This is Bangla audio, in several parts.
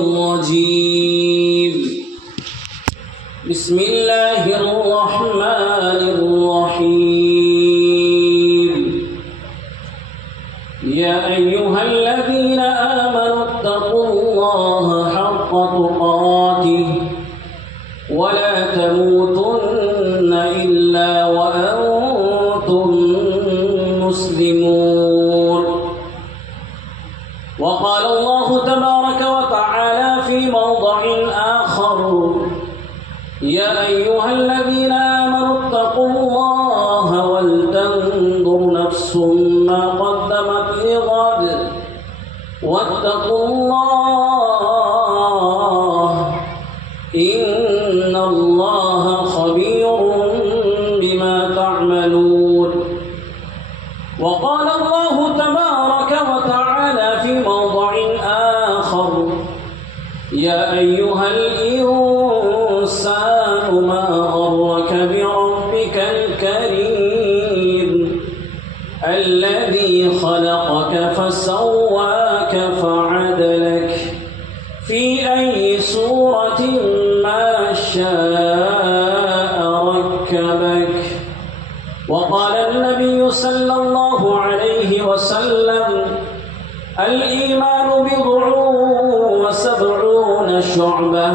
الرجيم بسم الله الرحمن الرحيم يا أيها الذين آمنوا اتقوا الله حق تقاته ولا تموتن إلا وأنتم مسلمون وقال الله تبارك وتعالى في موضع آخر يا أيها الذين آمنوا اتقوا الله ولتنظر نفس ما قدمت لغد واتقوا الله إن الله خبير بما تعملون وقال الله تبارك وتعالى في موضع آخر يا أيها الإنسان ما غرك بربك الكريم الذي خلقك فسواك فعدلك في أي صورة ما شاء ركبك وقال النبي صلى الله عليه وسلم الإيمان بضع وسبعون شعبة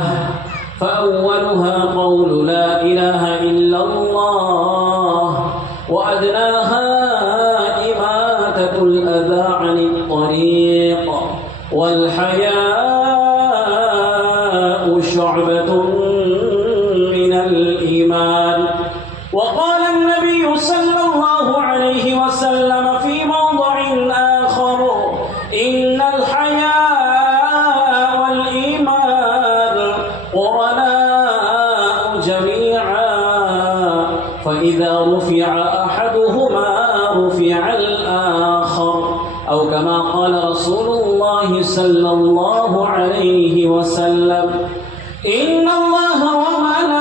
فأولها قول لا إله إلا الله وأدناها إماتة الأذى عن الطريق والحياء شعبة من الإيمان وقال النبي صلى الله عليه وسلم في موضع آخر إن الحياء والإيمان قرناء جميعا فإذا رفع أحدهما رفع الآخر أو كما قال رسول الله صلى الله عليه وسلم إن الله وملائكته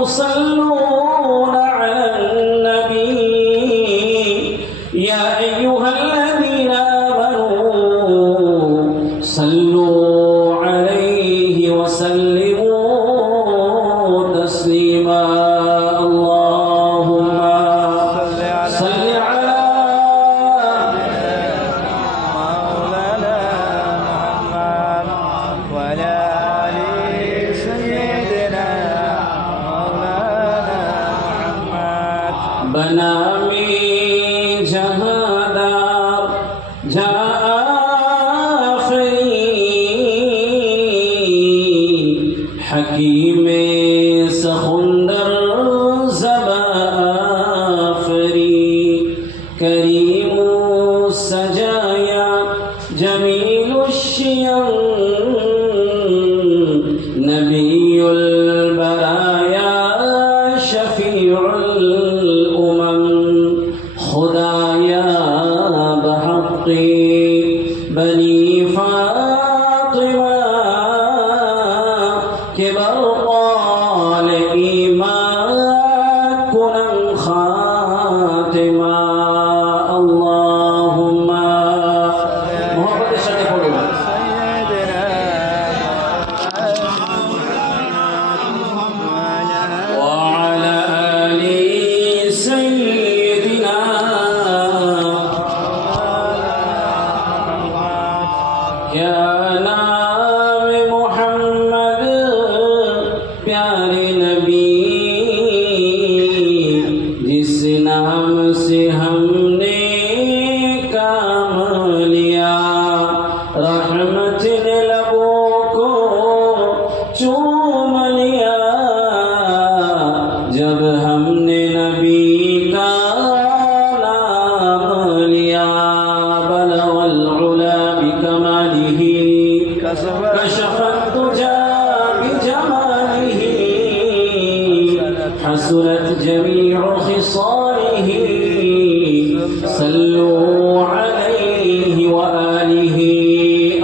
يصلون على النبي يا أيها الذين آمنوا صلوا عليه وسلموا تسليما اللهم صل على مولانا محمد وعلى آل سيدنا مولانا محمد بنا میں جہاندار جا آخری حکیم سخندر زبا آفری کریم سجایا جمیل الشیم نبی البرایا شفیع الأمم خدایا بحق بنی فاطمہ کے برقال ایمان کنن خاتمہ اللہم محبت شکر پڑھو سيدنا وعلى آل سيدنا क्या नाम मोहम्मद प्यारे नबी जिस नाम से हमने काम लिया रहमत ने लबों को चूम लिया जब हमने नबी का नाम लिया बलगल उला बिकमालिह كشف الدجى بجماله حسنت جميع خصاله صلوا عليه وآله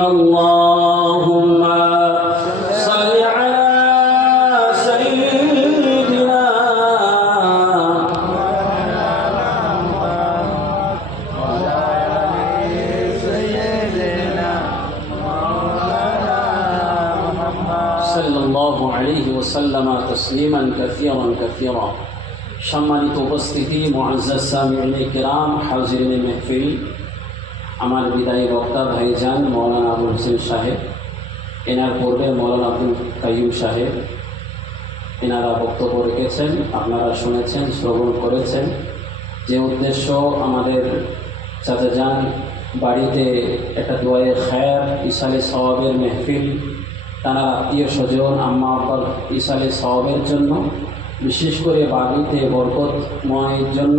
اللهم صل على سيدنا سيدنا সাল্লাল্লাহু আলাইহি ওয়াসাল্লাম তাসলিমান কাসীরান কাসীরা। সম্মানিত উপস্থিতি, মুআজ্জাজ সামিঈনে কিরাম, হাজিরিনে মাহফিল, আমার বিদায়ী বক্তা ভাইজান মৌলানা আবুল হোসেন সাহেব, এনার পূর্বে মৌলানা আব্দুল কাইয়ুম সাহেব, এনারা বক্তব্য রেখেছেন, আপনারা শুনেছেন, শ্রবণ করেছেন। যে উদ্দেশ্য আমাদের চাচাজান বাড়িতে একটা দোয়ায়ে খায়ের, ইসালে সওয়াবের মেহফিল, তারা আত্মীয় স্বজন আম্মা আব্বার ইসালে সওয়াবের জন্য, বিশেষ করে বাড়িতে বরকতময়ের জন্য,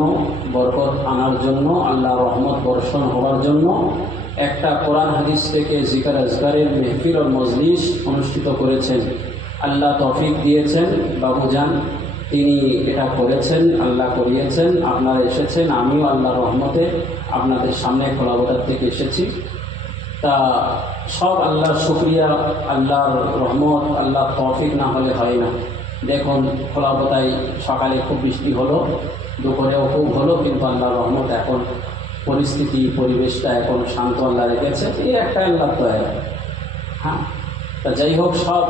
বরকত আনার জন্য, আল্লাহর রহমত বর্ষণ হওয়ার জন্য একটা কোরআন হাদিস থেকে জিকির আজকারের মেহফিল ও মজলিস অনুষ্ঠিত করেছেন। আল্লাহ তৌফিক দিয়েছেন, বাবুজান তিনি এটা করেছেন, আল্লাহ করিয়েছেন, আপনারা এসেছেন, আমিও আল্লাহর রহমতে আপনাদের সামনে খোলাবতার থেকে এসেছি। তা সব আল্লাহর শুকরিয়া, আল্লাহর রহমত, আল্লাহর তৌফিক না হলে হয় না। দেখুন খোলাবতায় সকালে খুব বৃষ্টি হলো, দুপুরেও খুব হলো, কিন্তু আল্লাহর রহমত এখন পরিস্থিতি পরিবেশটা এখন শান্ত আল্লাহ রেখেছে। এই একটা আল্লাহ দয়া। হ্যাঁ, তা যাই হোক, সব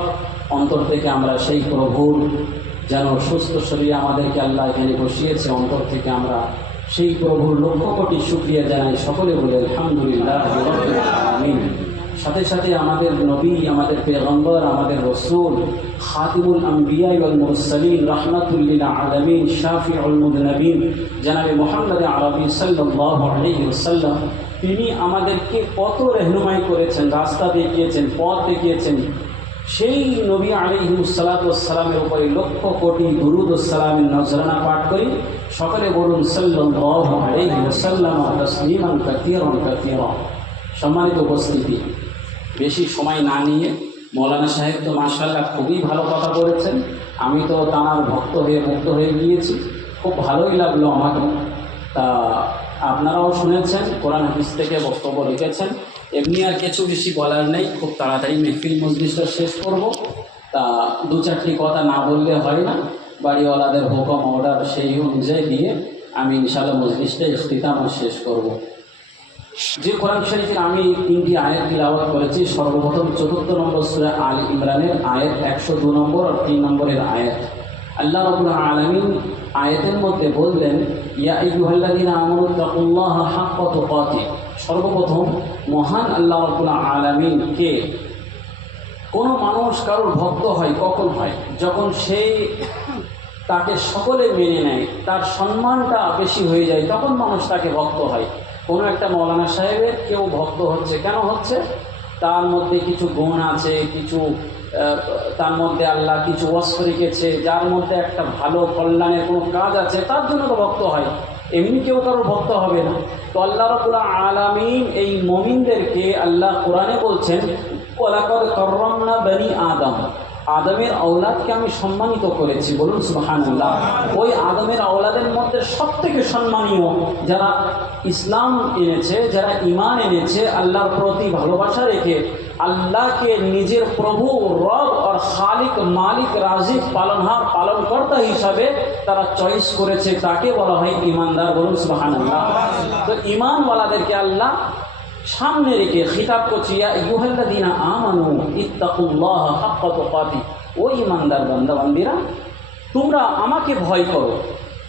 অন্তর থেকে আমরা সেই প্রভুর যেন সুস্থ শরীরে আমাদেরকে আল্লাহ এখানে বসিয়েছে, অন্তর থেকে আমরা সেই প্রভুর লক্ষ কোটি শুকরিয়া জানাই। সকলে বলে আলহামদুলিল্লাহ রাব্বিল আলামিন। সাথে সাথে আমাদের নবী, আমাদের পেগম্বর, আমাদের রসুল, খাতিমুল আম্বিয়া ওয়াল মুরসালিন, রাহমাতুল লিল আলামিন, শাফিউল মুযনিবিন, জনাবে মুহাম্মদ আরবি সাল্লাল্লাহু আলাইহি ওয়াসাল্লাম, তিনি আমাদেরকে কত রহনুমাই করেছেন, রাস্তা দেখিয়েছেন, পথ দেখিয়েছেন। সেই নবী আলাইহিস সালাতু ওয়াস সালামের উপরে লক্ষ কোটি দুরূদ ও সালামের নজরানা পাঠ করি। সকলে বলুন সাল্লাল্লাহু আলাইহি ওয়াসাল্লাম তাসলিমান কাসীরান কাসীরা। সম্মানিত উপস্থিতি, বেশি সময় না নিয়ে, মৌলানা সাহেব তো মাশাআল্লাহ খুবই ভালো কথা বলেছেন। আমি তো তাঁর ভক্ত হয়ে মুক্ত হয়ে গিয়েছি, খুব ভালোই লাগলো আমাকে। তা আপনারাও শুনেছেন, কোরআন হাদিস থেকে বক্তব্য রেখেছেন। এমনি আর কিছু বেশি বলার নেই, খুব তাড়াতাড়ি মেহফিল মজলিসটা শেষ করব। তা দু চারটি কথা না বললে হয় না, বাড়িওয়ালাদের হুকুম অর্ডার সেই অনুযায়ী দিয়ে আমি ইনশাআল্লাহ মজলিসটা ইখতিতাম শেষ করব। যে কোরআন শরীফের আমি 3টি আয়াত তিলাওয়াত করেছি, সর্বপ্রথম 4 নম্বর সূরা আল ইমরানের আয়াত 102 নম্বর আর 3 নম্বরের আয়াত। আল্লাহ রাব্বুল আলামিন আয়াতের মধ্যে বললেন, ইয়া আইয়ুহাল্লাযীনা আমানু তাকুল্লাহা হাক্কা তুকাতিহ। সর্বপ্রথম মহান আল্লাহ রাব্বুল আলামিন কে? কোনো মানুষ কারোর ভক্ত হয় কখন হয়? যখন সে তাকে সকলে মেনে নেয়, তার সম্মানটা বেশি হয়ে যায়, তখন মানুষ তাকে ভক্ত হয়। কোনো একটা মৌলানা সাহেবের কেউ ভক্ত হচ্ছে, কেন হচ্ছে? তার মধ্যে কিছু গুণ আছে, কিছু তার মধ্যে আল্লাহ কিছু ওয়াসফ রেখেছে, যার মধ্যে একটা ভালো কল্যাণের কোনো কাজ আছে, তার জন্য তো ভক্ত হয়। এমনি কেউ কারোর ভক্ত হবে না। তো আল্লাহ রাব্বুল আলামিন এই মুমিনদেরকে আল্লাহ কোরআনে বলছেন, ওয়ালাকাদ কাররামনা বনি আদম, আদমের আওলাদকে আমি সম্মানিত করেছি। বলুন সুবহানাল্লাহ। ওই আদমের আওলাদের মধ্যে সবথেকে সম্মানীয় যারা ইসলাম এনেছে, যারা ঈমান এনেছে, আল্লাহর প্রতি ভালোবাসা রেখে আল্লাহকে নিজের প্রভু, রব আর খালিক, মালিক, রাজিক, পালনহার, পালনকর্তা হিসাবে তারা চয়েস করেছে, তাকে বলা হয় ঈমানদার। বলুন সুবহানাল্লাহ। তো ঈমানওয়ালাদেরকে আল্লাহ সামনে রেখে খিতাব করছি, ইয়া আইয়ুহাল্লাযীনা আমানু ইত্তাকুল্লাহা হাক্কা তুকাতিহ। ও ঈমানদার বান্দা বান্দীরা, তোমরা আমাকে ভয় করো,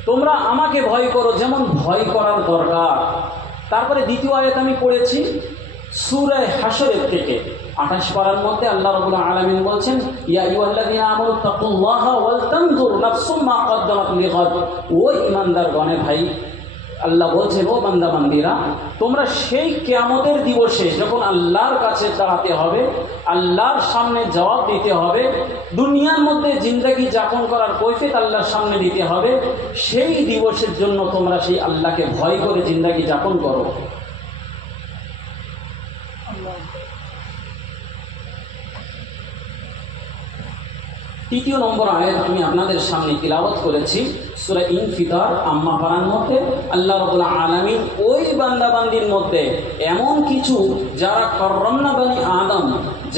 তোমরা আমাকে ভয় করো যেমন ভয় করার দরকার। তারপরে দ্বিতীয় আয়াত আমি পড়েছি সূরা হাশরের থেকে 28 পারার মধ্যে আল্লাহ রাব্বুল আলামিন বলছেন, ইয়া আইয়ুহাল্লাযীনা আমানু তাকুল্লাহা ওয়াল তানজুর নাফসুম মা কদ্দামাত লিগাদ। ও ঈমানদারগণে ভাই, আল্লাহ বলছেন, ও বান্দা বান্দীরা, তোমরা সেই কিয়ামতের দিবসে যখন আল্লাহর কাছে দাঁড়াতে হবে, আল্লাহর সামনে জবাব দিতে হবে, দুনিয়ার মধ্যে জিন্দেগি যাপন করার কৈফিয়ত আল্লাহর সামনে দিতে হবে, সেই দিবসের জন্য তোমরা সেই আল্লাহকে ভয় করে জিন্দেগি যাপন করো। তৃতীয় নম্বর আয়াত আমি আপনাদের সামনে তিলাওয়াত করেছি সূরা ইনফিতার আম্মা পারার মধ্যে। আল্লাহ রাব্বুল আলামিন ওই বান্দাবান্দির মধ্যে এমন কিছু যারা কাররামনা বনি আদম,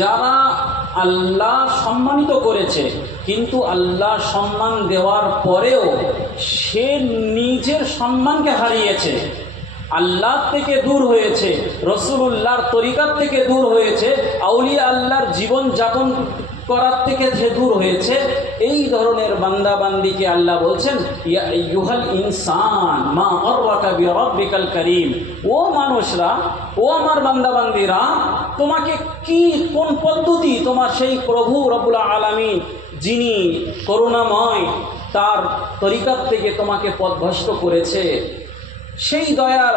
যারা আল্লাহ সম্মানিত করেছে, কিন্তু আল্লাহ সম্মান দেওয়ার পরেও সে নিজের সম্মানকে হারিয়েছে, আল্লাহ থেকে দূর হয়েছে, রাসূলুল্লাহর তরিকাত থেকে দূর হয়েছে, আউলিয়া আল্লাহর জীবন যাপন করার থেকে যে দূর হয়েছে, এই ধরনের বান্দা বান্দিকে আল্লাহ বলছেন ইয়া আইয়ুহাল ইনসান মা গাররাকা বিরাব্বিকাল কারীম। ও মানুষরা, ও আমার বান্দা বান্দিরা, তোমাকে কোন পদ্ধতি তোমার সেই প্রভু রব্বুল আলামিন যিনি করুণাময় তার তরিকার থেকে তোমাকে পথভ্রষ্ট করেছে, সেই দয়ার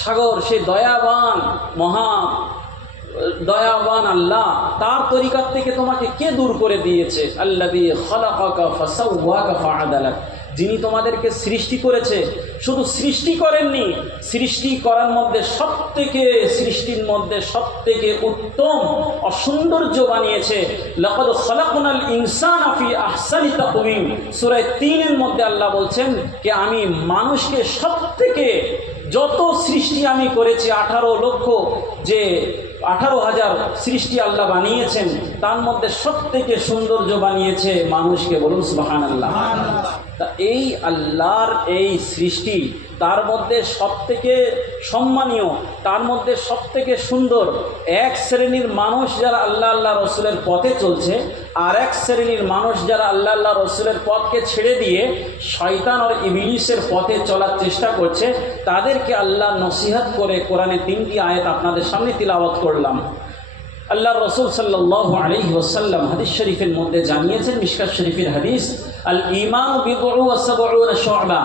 সাগর, সেই দয়াবান আল্লাহ, তার তরিকার থেকে তোমাকে কে দূর করে দিয়েছে? আল্লাযী খালাকাকা ফাসাওয়াকা ফাআদালাক, যিনি তোমাদেরকে সৃষ্টি করেছে। শুধু সৃষ্টি করেননি, সৃষ্টি করার মধ্যে সৃষ্টির মধ্যে সবথেকে উত্তম অসৌন্দর্য বানিয়েছে। লাকাদ খালাকনাল ইনসানা ফি আহসানি তাকওয়িম, সূরা 3-এর মধ্যে আল্লাহ বলছেন যে আমি মানুষকে সবথেকে যত সৃষ্টি আমি করেছি 18,000 সৃষ্টি আল্লাহ বানিয়েছেন, তার মধ্যে সবথেকে সৌন্দর্য বানিয়েছে মানুষকে। বলুন সুবহানাল্লাহ। তা এই আল্লাহর এই সৃষ্টি, তার মধ্যে সবথেকে সম্মানীয়, তার মধ্যে সবথেকে সুন্দর এক শ্রেণীর মানুষ যারা আল্লাহ রসুলের পথে চলছে, আর এক শ্রেণীর মানুষ যারা আল্লাহ রসুলের পথকে ছেড়ে দিয়ে শয়তান আর ইবলিসের পথে চলার চেষ্টা করছে, তাদেরকে আল্লাহ নসিহত করে কোরআনে 3টি আয়াত আপনাদের সামনে তিলাওয়াত করলাম। আল্লাহ রসুল সাল্লাল্লাহু আলাইহি ওয়াসাল্লাম হাদিস শরীফের মধ্যে জানিয়েছেন, মিশকাত শরীফের হাদিস, আল ঈমানু বিদ'উ ওয়া সাব'উনা শু'বা,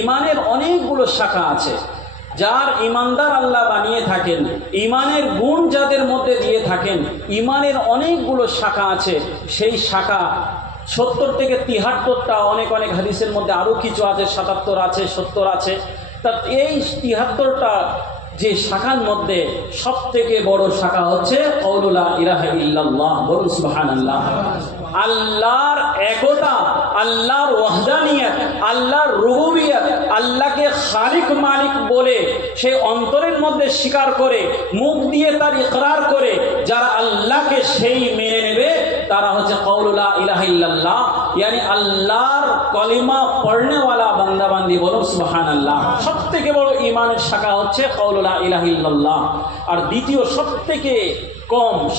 ঈমানের অনেকগুলো শাখা আছে। যার ঈমানদার আল্লাহ বানিয়ে থাকেন, ঈমানের গুণ যাদের মধ্যে দিয়ে থাকেন, ঈমানের অনেকগুলো শাখা আছে। সেই শাখা 70 থেকে 73টা, অনেক হাদিসের মধ্যে আরও কিছু আছে, 77 আছে, 70 আছে। তা এই 73টা যে শাখার মধ্যে সবথেকে বড় শাখা হচ্ছে কওলু লা ইলাহা ইল্লাল্লাহ। বলুন সুবহানাল্লাহ। আল্লাহর একতা, আল্লাহর ওয়াহদানিয়ত, আল্লাহর রুবুবিয়ত, আল্লাহকে খালিক মালিক বলে সে অন্তরের মধ্যে স্বীকার করে, মুখ দিয়ে তার ইকরার করে, যারা আল্লাহকে সেই মেনে নেবে, তারা হচ্ছে কওলু লা ইলাহা ইল্লাল্লাহ, यानी আল্লাহর কলিমা পড়নেওয়ালা বান্দা বান্দি। বলুন সুবহানাল্লাহ। সবথেকে বড় ঈমানের শাখা হচ্ছে কওলু লা ইলাহা ইল্লাল্লাহ। আর দ্বিতীয়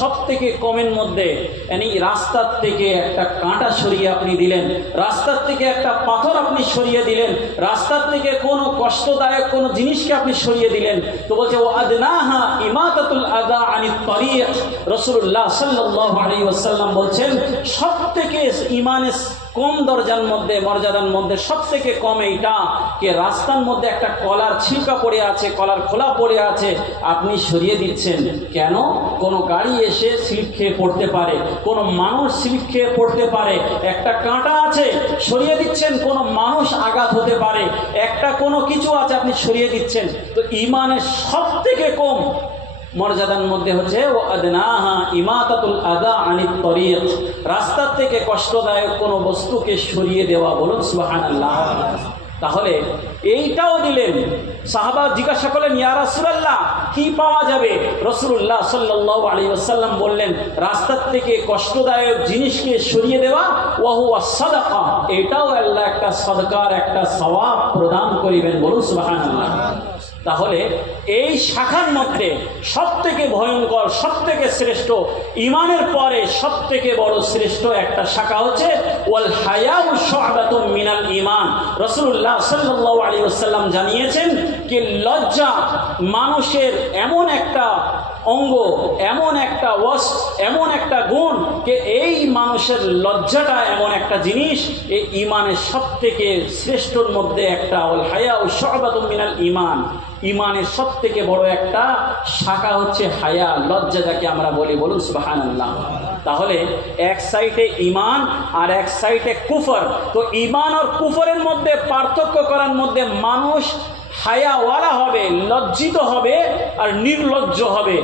সবথেকে কমের মধ্যে, यानी রাস্তার থেকে একটা কাঁটা সরিয়ে আপনি দিলেন, রাস্তার থেকে একটা পাথর আপনি সরিয়ে দিলেন, রাস্তার থেকে কোনো কষ্টদায়ক কোনো জিনিসকে আপনি সরিয়ে দিলেন, তো বলছে ও আদনাহা ইমাতাতুল আযা আনিত তরিক। রাসূলুল্লাহ সাল্লাল্লাহু আলাইহি ওয়াসাল্লাম বলছেন সবথেকে ঈমানের কম দরজার মধ্যে, মর্যাদার মধ্যে সবথেকে কম এইটা, যে রাস্তার মধ্যে একটা কলার ছিলকা পড়ে আছে, কলার খোলা পড়ে আছে, আপনি সরিয়ে দিচ্ছেন। কেন? কোনো গাড়ি এসে স্লিপ খেয়ে পড়তে পারে, কোনো মানুষ স্লিপ খেয়ে পড়তে পারে, একটা কাঁটা আছে সরিয়ে দিচ্ছেন, কোনো মানুষ আঘাত হতে পারে, একটা কোনো কিছু আছে আপনি সরিয়ে দিচ্ছেন। তো ঈমানের সবথেকে কম মর্যাদার মধ্যে হচ্ছে ও আদনাহা ইমাতাতুল আযা আনিত তরিক, রাস্তার থেকে কষ্টদায়ক কোনো বস্তুকে সরিয়ে দেওয়া। বলুন সুবহানাল্লাহ। তাহলে এইটাও দিলেন। সাহাবা জিজ্ঞাসা করলেন, ইয়া রাসূলুল্লাহ, কি পাওয়া যাবে? রাসূলুল্লাহ সাল্লাল্লাহু আলাইহি ওয়াসাল্লাম বললেন, রাস্তার থেকে কষ্টদায়ক জিনিসকে সরিয়ে দেওয়া, ওয়া হুয়া সাদাকা, এটাও আল্লাহ একটা সাদকার একটা সওয়াব প্রদান করিবেন। বলুন সুবহানাল্লাহ। তাহলে এই শাখার মধ্যে সবথেকে ভয়ঙ্কর, সবথেকে শ্রেষ্ঠ, ঈমানের পরে সবথেকে বড় শ্রেষ্ঠ একটা শাখা হচ্ছে ওয়াল হায়াউ শু'বাতুম মিনাল ঈমান। রাসূলুল্লাহ সাল্লাল্লাহু আলাইহি ওয়াসাল্লাম জানিয়েছেন যে লজ্জা মানুষের এমন একটা অঙ্গ, এমন একটা এমন একটা গুণ, যে এই মানুষের লজ্জাটা এমন একটা জিনিস, এই ঈমানের সবথেকে শ্রেষ্ঠর মধ্যে একটা। ওয়াল হায়াউ শু'বাতুম মিনাল ঈমান, ঈমানের সবথেকে বড় একটা শাখা হচ্ছে হায়া, লজ্জা যাকে আমরা বলি। বলুন সুবহানাল্লাহ। তাহলে এক সাইডে ঈমান আর এক সাইডে কুফর। তো ঈমান আর কুফরের মধ্যে পার্থক্য করার মধ্যে মানুষ হায়াওয়ালা হবে, লজ্জিত হবে আর নির্লজ্জ হবে।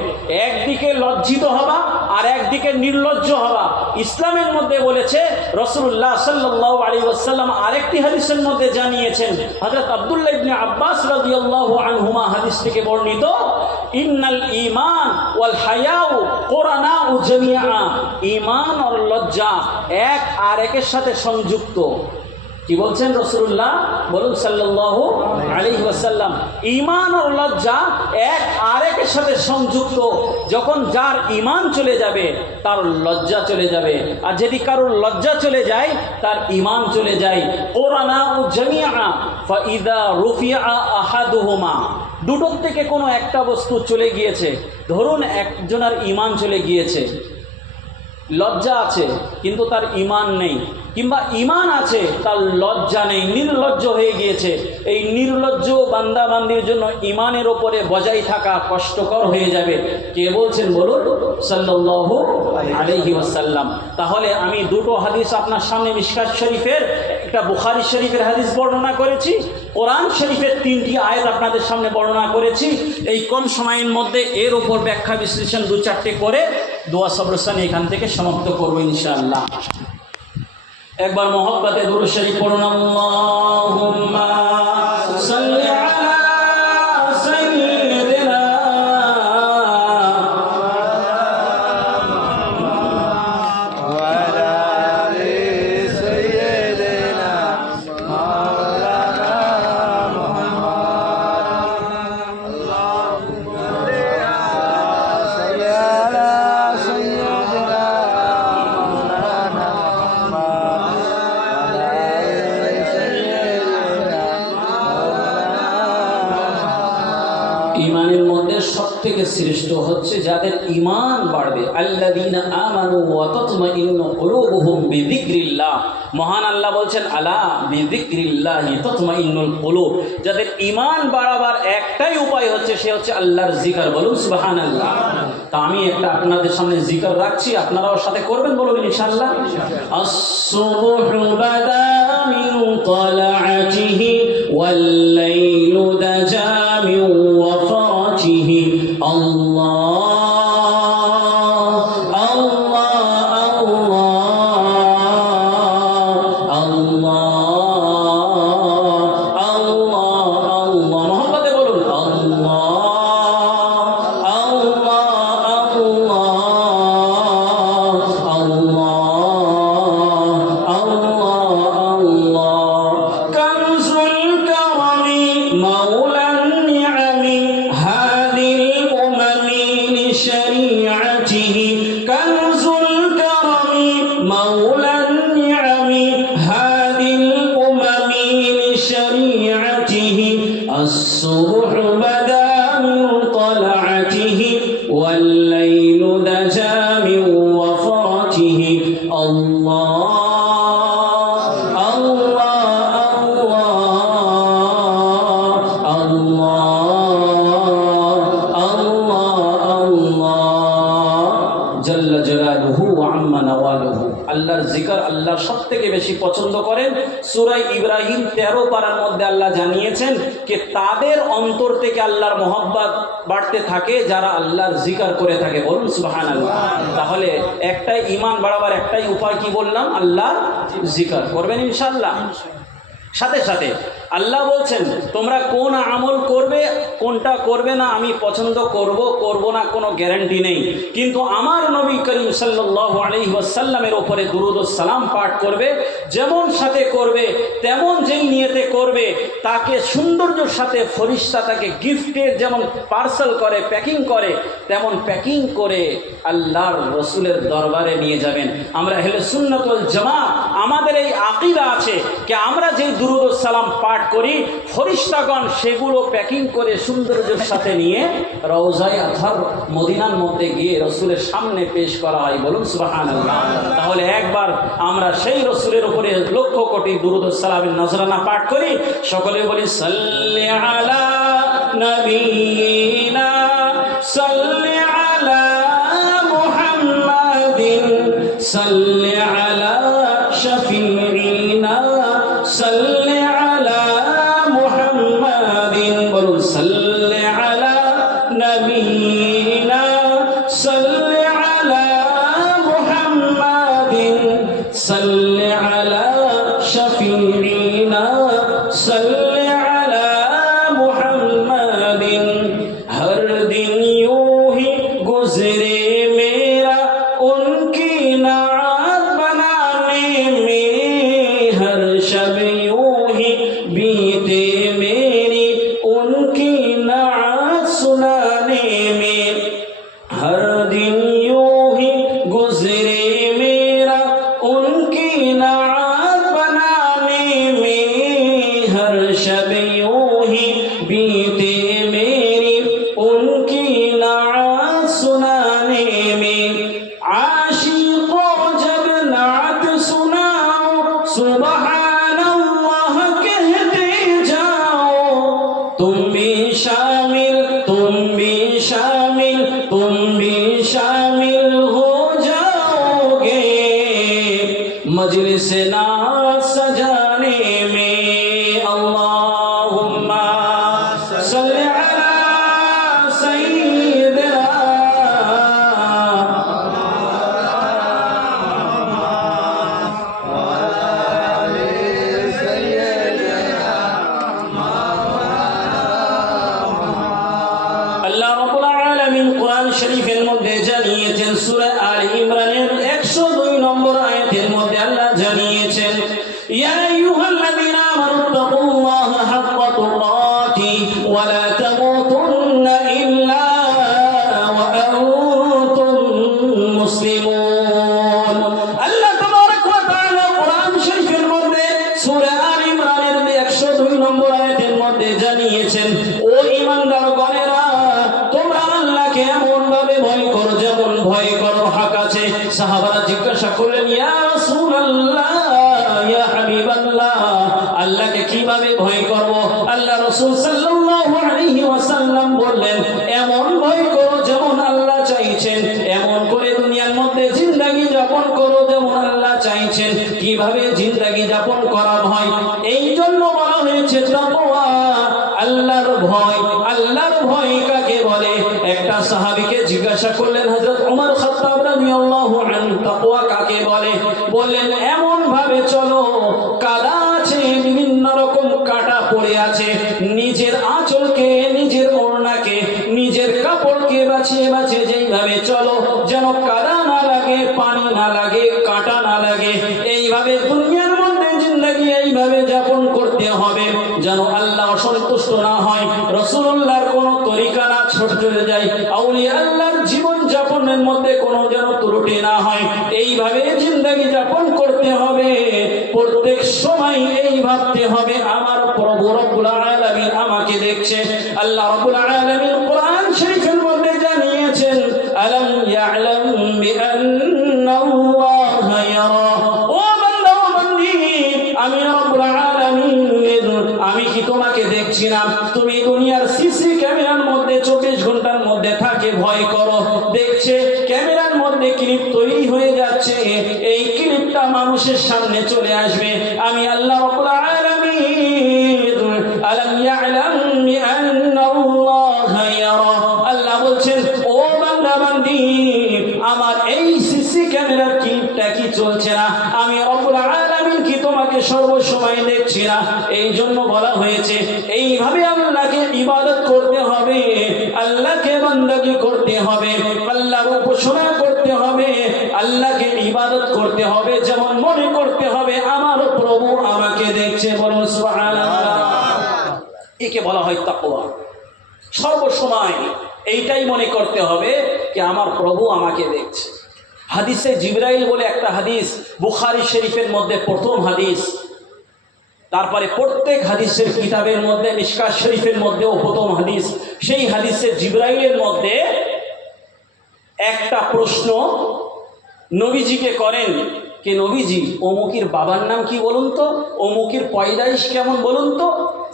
একদিকে লজ্জিত হবা আর একদিকে নির্লজ্জ হবা। ইসলামের মধ্যে বলেছে, রাসূলুল্লাহ সাল্লাল্লাহু আলাইহি ওয়াসাল্লাম আরেকটি হাদিসের মধ্যে জানিয়েছেন, হযরত আব্দুল্লাহ ইবনে আব্বাস রাদিয়াল্লাহু আনহুমা হাদিস থেকে বর্ণিত, ইন্নাল ঈমান ওয়াল হায়াউ কুরানাউ জামিআ, ঈমান আর লজ্জা এক আর একের সাথে সংযুক্ত। কি বলছেন রাসূলুল্লাহ? বলুন সাল্লাল্লাহু আলাইহি ওয়াসাল্লাম। ঈমান আর লজ্জা এক আরেকের সাথে সংযুক্ত। যখন যার ঈমান চলে যাবে তার লজ্জা চলে যাবে, আর যদি কারোর লজ্জা চলে যায় তার ঈমান চলে যায়। কোরানা ও জামিআ ফাইদা রুফিআ আহাদুহুমা, দুটোর থেকে কোনো একটা বস্তু চলে গিয়েছে। ধরুন একজনের ঈমান চলে গিয়েছে, লজ্জা আছে কিন্তু তার ঈমান নেই, কিংবা ঈমান আছে তার লজ্জা নেই, নির্লজ্জ হয়ে গিয়েছে। এই নির্লজ্জ বান্দাবান্দির জন্য ঈমানের ওপরে বজায় থাকা কষ্টকর হয়ে যাবে। কে বলছেন বলুন? সাল্লাল্লাহু আলাইহি ওয়াসাল্লাম। তাহলে আমি দুটো হাদিস আপনার সামনে মিশকাত শরীফের, একটা বুখারী শরীফের হাদিস বর্ণনা করেছি, কোরআন শরীফের 3টি আয়াত আপনাদের সামনে বর্ণনা করেছি। এই কম সময়ের মধ্যে এর উপর ব্যাখ্যা বিশ্লেষণ 2-4টে করে দোয়া সবরসানি এখান থেকে সমাপ্ত করবো ইনশাআল্লাহ। একবার মোহব্বতে দুরূদ শরীফ পড়ুন। আল্লাহুম্মা সাল্লি আলা সাইয়্যিদিনা ওয়া আলা আলি সাইয়্যিদিনা মাওলানা মুহাম্মদ। আল্লাহুম্মা সাল্লি আলা সাইয়্যিদিনা মাওলানা ঈমানের মধ্যে সবথেকে শ্রেষ্ঠ হচ্ছে যাদের ঈমান বাড়বে। আল্লাযীনা আমানু ওয়া তাতমাইন্নু কুলুবুহুম বিযিকরিল্লাহ। মহান আল্লাহ বলছেন আলা বিযিকরিল্লাহি তাতমাইন্নুল কুলুব। যাদের ঈমান বাড়াবার একটাই উপায় হচ্ছে, সে হচ্ছে আল্লাহর জিকির। বলুন সুবহানাল্লাহ। তা আমি একটা আপনাদের সামনে জিকির রাখছি, আপনারাও সাথে করবেন, বলুন ইনশাআল্লাহ। আস-সুবহু বাদা মিন তালআতিহি ওয়াল লাইলু দাজা মিন ওয়াফাতিহি। আল্লাহ আল্লাহ আল্লাহ আল্লাহ আল্লাহ আল্লাহ। মোহাম্মদে বলুন আল্লাহ আল্লাহ আল্লাহ আল্লাহ আল্লাহ। কানজুল কারামি মাওলান নিআমি হাদিল উমামি লিশরিআতিহি। কানজুল কারামি মাওলান নিআমি হাদিল উমামি লিশরিআতিহি। আস-সুবহু বাদা মিন তালআতিহি ওয়াল লাইলু দাজা মিন ওয়াফাতিহি। আল্লাহ জাল্লা জালালুহু ওয়া আম্মা নাওয়ালুহু। আল্লাহর জিকির আল্লাহ সবথেকে বেশি পছন্দ করেন। সূরা ইব্রাহিম 13 পারার মধ্যে আল্লাহ জানিয়েছেন যে তাদের অন্তর থেকে আল্লাহর মহব্বত বাড়তে থাকে যারা আল্লাহর জিকির করে থাকে। বলুন সুবহানাল্লাহ। তাহলে একটাই ঈমান বাড়াবার একটাই উপায়, কি বললাম? আল্লাহর জিকির করবেন ইনশাআল্লাহ। সাথে সাথে আল্লাহ বলছেন তোমরা কোন আমল করবে কোনটা করবে না আমি পছন্দ করব না কোনো গ্যারান্টি নেই, কিন্তু আমার নবী করিম সাল্লাল্লাহু আলাইহি ওয়াসাল্লামের উপরে দুরূদ ও সালাম পাঠ করবে, যেমন সাথে করবে তেমন যেই নিয়তে করবে, তাকে সৌন্দর্যের সাথে ফেরেশতা তাকে গিফটের যেমন পার্সেল করে প্যাকিং করে তেমন প্যাকিং করে আল্লাহর রসুলের দরবারে নিয়ে যাবেন। আমরা আহলে সুন্নাত ওয়াল জামাত আমাদের এই আকীদা আছে যে আমরা যেই দুরূদ ও সালাম পাঠ করি ফেরেশতাগণ সেগুলো প্যাকিং করে সৌন্দর্যের সাথে নিয়ে রওজায়ে আতহার মদিনার মধ্যে গিয়ে রসুলের সামনে পেশ করা হয়। বলুন সুবহানাল্লাহ। তাহলে একবার আমরা সেই রসুলের উপরে লক্ষ কোটি দুরূদ ও সালামের নজরানা পাঠ করি। সকলে বলি সাল্লি আলা নবিয়িনা সাল্লি আলা মুহাম্মাদিন সাল্লি আলা শাফিঈনা সাল্লি আলা মুহাম্মাদিন। বলুন সাল্লি আলা নবিয়িনা সাল্লি আলা মুহাম্মাদিন সাল্লি আলা শাফিঈনা সাল্লি আলা মুহাম্মাদিন। हर दिन यूं ही गुजरे मेरा उनकी नात बनाने में, हर शब सुनाने में आशिकों जब नात सुनाओ सुबहान अल्लाह कहते जाओ। तुम भी शामिल हो जाओगे मजलिस नात सजाने में। अल्लाहुम्मा सल्ली अला सय्यिदिना আল্লাহ রাব্বুল আলামিন কোরআন শরীফের মধ্যে জানিয়েছেন, সূরা আলে ইমরানের 102 নম্বর আয়াতের মধ্যে আল্লাহ জানিয়েছেন, ইয়া আইয়ুহাল্লাযীনা আমানু তাকুল্লাহা হাক্কা তুকাতি ওয়া লা তামুতুন্না ইল্লা ওয়া আনতুম মুসলিমুন। আল্লাহ তাবারাক ওয়া তাআলা কোরআন শরীফের মধ্যে সূরা আলে ইমরানের 102 নম্বর আয়াতের মধ্যে জানিয়েছেন, ও ঈমানদারগণেরা, তোমরা আল্লাহকে এমন ভাবে ভয় করো যেমন ভয় করো হক আছে। সাহাবারা জিজ্ঞাসা করলেন, ইয়া রাসূলুল্লাহ, ইয়া হাবিবাল্লাহ, আল্লাহকে কিভাবে ভয় করব? আল্লাহ রাসূল সাল্লাল্লাহু আলাইহি ওয়াসাল্লাম বললেন, এমন ভয় করো যেমন আল্লাহ চাইছেন, এমন করে দুনিয়ার মধ্যে জিন্দেগি যাপন করো যেমন আল্লাহ চাইছেন। কিভাবে জিন্দেগি যাপন করা হয়? এই জন্য বলা হয়েছে তাকওয়া, আল্লাহর ভয়। আল্লাহর ভয় কাকে বলে? একটা সাহাবীকে জিজ্ঞাসা করলেন হযরত ওমর খাত্তাব রাদিয়াল্লাহু আনহু, তাকওয়া কাকে বলে? বললেন, এমন ভাবে চলো, কাদা আছে, বিভিন্ন রকম কাটা পড়ে আছে, নিজের আঁচলকে, নিজের ওড়নাকে, নিজের কাপড়কে বাঁচিয়ে বাঁচিয়ে যেইভাবে চলো, যেন কাদা না লাগে, পানি না লাগে, কাঁটা না লাগে। এইভাবে দুনিয়ার মধ্যে জিন্দেগি এইভাবে যাপন করতে হবে যেন আল্লাহ অসন্তুষ্ট না হয়, রাসূলুল্লাহর কোনো তরিকা না ছোট চলে যায়, আউলিয়া আল্লাহর জীবন যাপনের মধ্যে কোনো যেন ত্রুটি না হয়। এইভাবে জিন্দেগি যাপন করতে হবে। প্রত্যেক সময় এই ভাবতে হবে, আমার প্রভু রব্বুল আলামিন আমাকে দেখছে। আল্লাহ রব্বুল আলামিন কোরআন শরীফের মধ্যে জানিয়েছেন, আলাম ইয়ালাম বিআন্নাল্লাহা ইয়ারা। ও বান্দা, ও বান্দি, আমি রব্বুল আলামিন, আমি কি তোমাকে দেখছি না? তুমি দুনিয়ার সিসি ক্যামেরার মধ্যে 24 ঘন্টার মধ্যে থাকে ভয় করো, দেখছে ক্যামেরার মধ্যে ক্লিপ তৈরি হয়ে যাচ্ছে, এই ক্লিপটা মানুষের সামনে চলে আসবে। আমি আল্লাহ রাব্বুল আলামিন, আলাম ইয়ালাম বিআন্নাল্লাহা ইয়ারা। আল্লাহ বলছেন, ও বান্দা বান্দি, আমার এই সিসি ক্যামেরার ক্লিপটা কি চলছে না? আমি রব্বুল আলামিন কি তোমাকে সর্বসময় দেখছি না? এই জন্য বলা হয়েছে এইভাবে আল্লাহকে ইবাদত করতে হবে, আল্লাহকে বান্দাগি করতে হবে, আল্লাহর উপাসনা করতে হবে, আল্লাহকে ইবাদত করতে হবে, যেমন মনে করতে হবে আমার প্রভু আমাকে দেখছে। বলুন সুবহানাল্লাহ। একে বলা হয় তাকওয়া। সর্বসময় এইটাই মনে করতে হবে যে আমার প্রভু আমাকে দেখছে। হাদিসে জিবরাইল বলে একটা হাদিস, বুখারী শরীফের মধ্যে প্রথম হাদিস। তারপরে প্রত্যেক হাদিসের কিতাবের মধ্যে, মিশকাত শরীফের মধ্যেও প্রথম হাদিস। সেই হাদিসে জিবরাইলের মধ্যে একটা প্রশ্ন নবীজিকে করেন, কে নবীজি, অমুকের বাবার নাম কি বলুন তো, অমুকের পয়দাইশ কেমন বলুন তো।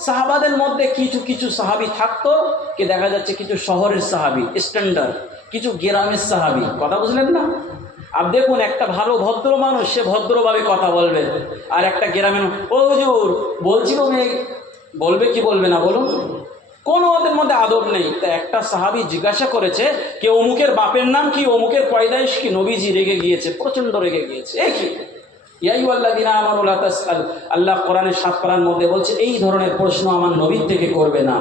সাহাবাদের মধ্যে কিছু কিছু সাহাবী থাকতো, কে দেখা যাচ্ছে কিছু শহরের সাহাবী স্ট্যান্ডার্ড, কিছু গ্রামের সাহাবী। কথা বুঝলেন না? আর দেখুন, একটা ভালো ভদ্র মানুষ, সে ভদ্রভাবে কথা বলবে, আর একটা গ্রামের, ও হুজুর বলছি, বলবে কি বলবে না বলুন? কোনো ওদের মধ্যে আদব নেই। তা একটা সাহাবী জিজ্ঞাসা করেছে, কে অমুকের বাপের নাম কি, অমুকের পয়দাইশ কি? নবীজি রেগে গিয়েছে, প্রচণ্ড রেগে গিয়েছে। এ কি, ইয়া আইয়ুহাল্লাযীনা আমানু লা তাসআল। আল্লাহ কোরআনের 7 পারার মধ্যে বলছে, এই ধরনের প্রশ্ন আমার নবীর থেকে করবে না,